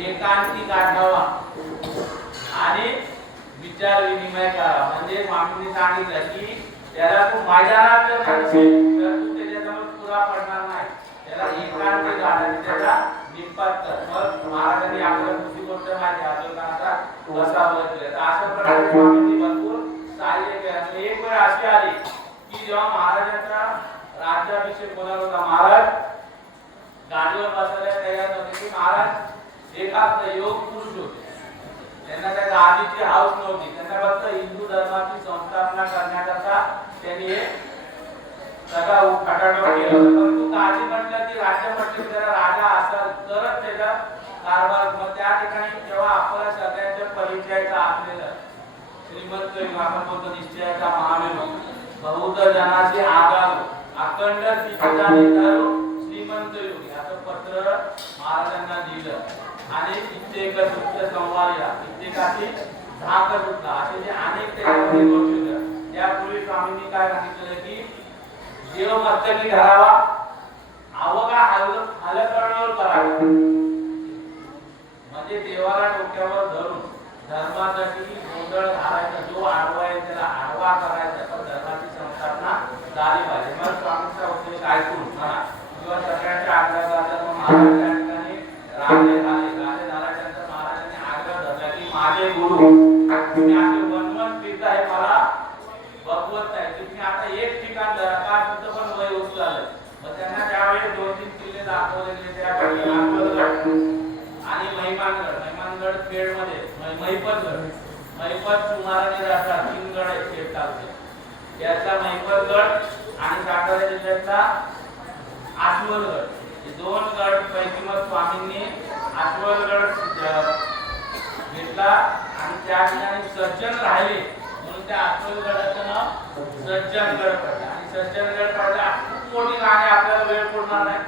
एकांती गाठावा आणि विचार विनिमय करा. म्हणजे स्वामींनी सांगितलं की त्याला तू मैदानात जर म्हणशील तर तू त्याच्याजवळ पुरा पडणार नाही. त्याला एकांती गाठायची, त्याचा निपात कर. मग महाराजांनी आपल्याला दुसरी गोष्ट माहिती अजूनचा कसा बदलले. तर अशा प्रकारे स्वामींनी भरपूर सहाय्य केलं. एक वेळ अशी आली की जेव्हा महाराजांचा राज्याभिषेक होणार होता, महाराज गाडीवर बसायला तयार होते की महाराज एका योग पुरुष होते. त्यांना त्या गादीची हाऊस नव्हती. त्यांना फक्त हिंदू धर्माची संस्थापना करण्याकरता त्यांनी सगळा खटाटोप केला. परंतु गादी म्हटलं की राज्य म्हटलं की जरा राजा असाल तरच त्याचा कारभार. मग त्या ठिकाणी जेव्हा आपल्या सगळ्यांच्या परिचयाचा असलेलं श्रीमंत आपण बोलतो निश्चयाचा महामेरू बहुत जनाचे आगारू अखंड शिक्षणाने धरू श्रीमंत योगी असं पत्र महाराजांना दिलं. आणि कित्येक सुप्त संवादिला कित्येकाची धाक सुटला असे जे अनेक त्याच्यामध्ये गोष्टी होत्या. त्यापूर्वी स्वामींनी काय सांगितलं की देव मस्तकी धरावा अवघा हलकळवर करावा. म्हणजे देवाला डोक्यावर धरून धर्मासाठी गोंधळ घालायचा, जो आडवा आहे त्याला आडवा करायचा, पण धर्माची संस्थापना झाली पाहिजे. मग स्वामींचा उपदेश ऐकून म्हणा किंवा सगळ्यांच्या आग्रहाचा मग महाराज त्या ठिकाणी राजे झाल्यानंतर महाराजांनी आग्रह धरला की माझे गुरु तुम्ही असे वनवन फिरताय मला बघवत नाही. तुम्ही आता एक ठिकाण धरा का तुमचं पण वय होत चाललंय. मग त्यांना त्यावेळी 2-3 किल्ले दाखवलेले त्यापैकी आंबलगड आणि महिमानगड खेडमध्ये महिपत सुमाराने राहतात 3 गड आहेत खेड तालुक्यात. याचा महिपतगड आणि सातारा जिल्ह्यातला आश्वलगड हे 2 गड पैकी मग स्वामींनी आश्वलगड घेतला आणि त्या ठिकाणी सज्जन राहिले म्हणून त्या आश्वलगडाचं नाव सज्जनगड पडलं. आणि सज्जनगड पडला खूप मोठी गाणी आपल्याला वेळ पुरणार नाही.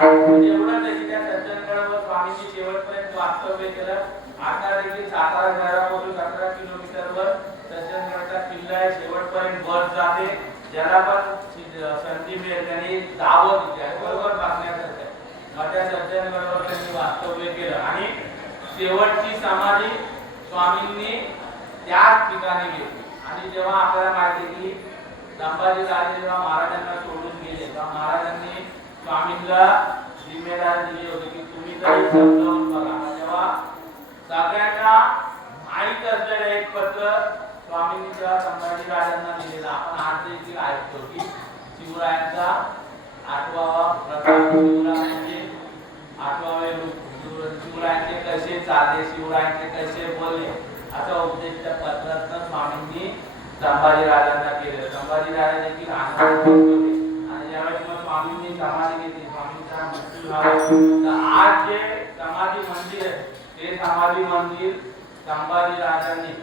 एवढं त्याची त्या सज्जनगडवर स्वामींनी शेवटपर्यंत वास्तव्य केलं. आता देखील सातारा शहरापासून 17 किलोमीटरवर सज्जनगडचा किल्ला आहे. शेवटपर्यंत बस जाते. ज्याला पण संधी मिळेल त्यांनी दावत दिली बरोबर बघण्यासाठी मोठ्या सज्जनगडवर त्यांनी वास्तव्य केलं. आणि शेवटची समाधी स्वामींनी त्याच ठिकाणी घेतली. आणि जेव्हा आपल्याला माहिती आहे की संभाजी राजे जेव्हा महाराजांना सोडून गेले तेव्हा महाराजांनी स्वामींना जिम्मेदारी दिली होती की तुम्ही तरी समजावून बघा. तेव्हा सगळ्यांना माहीत असलेलं एक पत्र स्वामींनी जेव्हा संभाजी राजांना दिलेलं आपण आज देखील ऐकतो की शिवरायांचा 8वा प्रताप, शिवरायांचे 8वे शिवरायांचे कसे चालले, शिवरायांचे कसे बोलले असा उपदेश त्या पत्रातून स्वामींनी संभाजी राजांना केले. संभाजी राजा देखील आनंदित होते. आणि ज्यावेळेस मग स्वामींनी समाधी घेतली, स्वामींचा मृत्यू झाला, तर आज जे समाधी मंदिर आहे ते समाधी मंदिर संभाजी राजांनी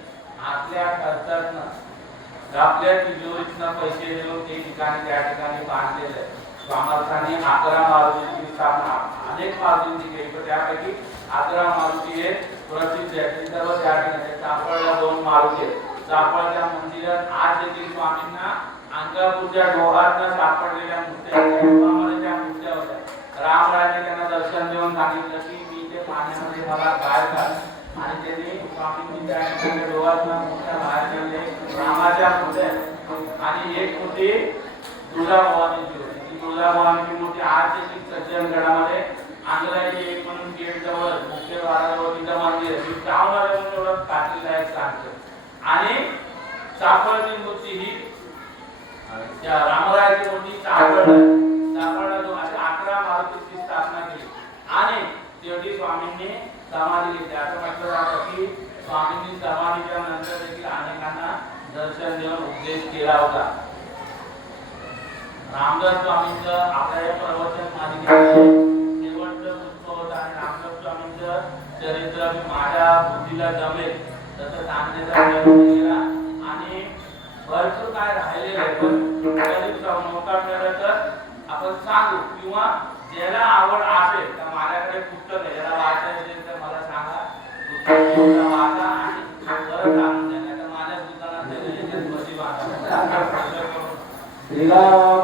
आपल्या खर्चातून आपल्या तिजोरीतून पैसे देऊन ते ठिकाणी त्या ठिकाणी बांधलेलं आहे. समर्थांनी 11 मारुतीची स्थापना अनेक मारुतींची केली पण त्यापैकी 11 मारुती हे प्रसिद्ध आहेत. ते सर्व त्या ठिकाणी चाफळला 2 मारुती आहेत. चाफळच्या मंदिरात आज देखील स्वामींना अंगापूरच्या डोहातनं सापडलेल्या मूर्त्या मूर्त्या होत्या. रामराजे त्यांना दर्शन देऊन सांगितलं की मी ते पाण्यामध्ये मला काय घाल आणि त्यांनी स्वामींनी त्या ठिकाणी डोहातनं मूर्त्या बाहेर काढले. रामाच्या मूर्त्या आणि एक मूर्ती तुळजाभवानीची होती. ती तुळजाभवानीची मूर्ती आज देखील सज्जनगडामध्ये आंध्राची एक म्हणून गेट जवळ मुख्य द्वाराजवळ तिथं मंदिर आहे. ती जाऊन आले म्हणून एवढं काढलेलं आहे सांगतो. आणि चाफळची मूर्ती ही त्या रामरायाची मूर्ती चाफळला 2 अशा 11 मारुतीची स्थापना केली. आणि शेवटी स्वामींनी समाधी घेतली. असं म्हटलं जातं की स्वामींनी समाधीच्या नंतर देखील अनेकांना दर्शन देऊन उपदेश केला होता. रामदास स्वामींचं आपल्या या प्रवचन मालिकेचं शेवटचं पुस्तक होतं आणि रामदास स्वामींचं चरित्र मी माझ्या बुद्धीला जमेल तसं सांगण्याचा प्रयत्न केला आणि भरपूर काय राहिलेलं आहे पण तरी मौका मिळाला तर आपण सांगू किंवा ज्याला आवड असेल तर माझ्याकडे पुस्तक आहे ज्याला वाचायचं असेल तर मला सांगा पुस्तक वाचा आणि परत आणून द्या. माझ्या दुकानात श्रीराम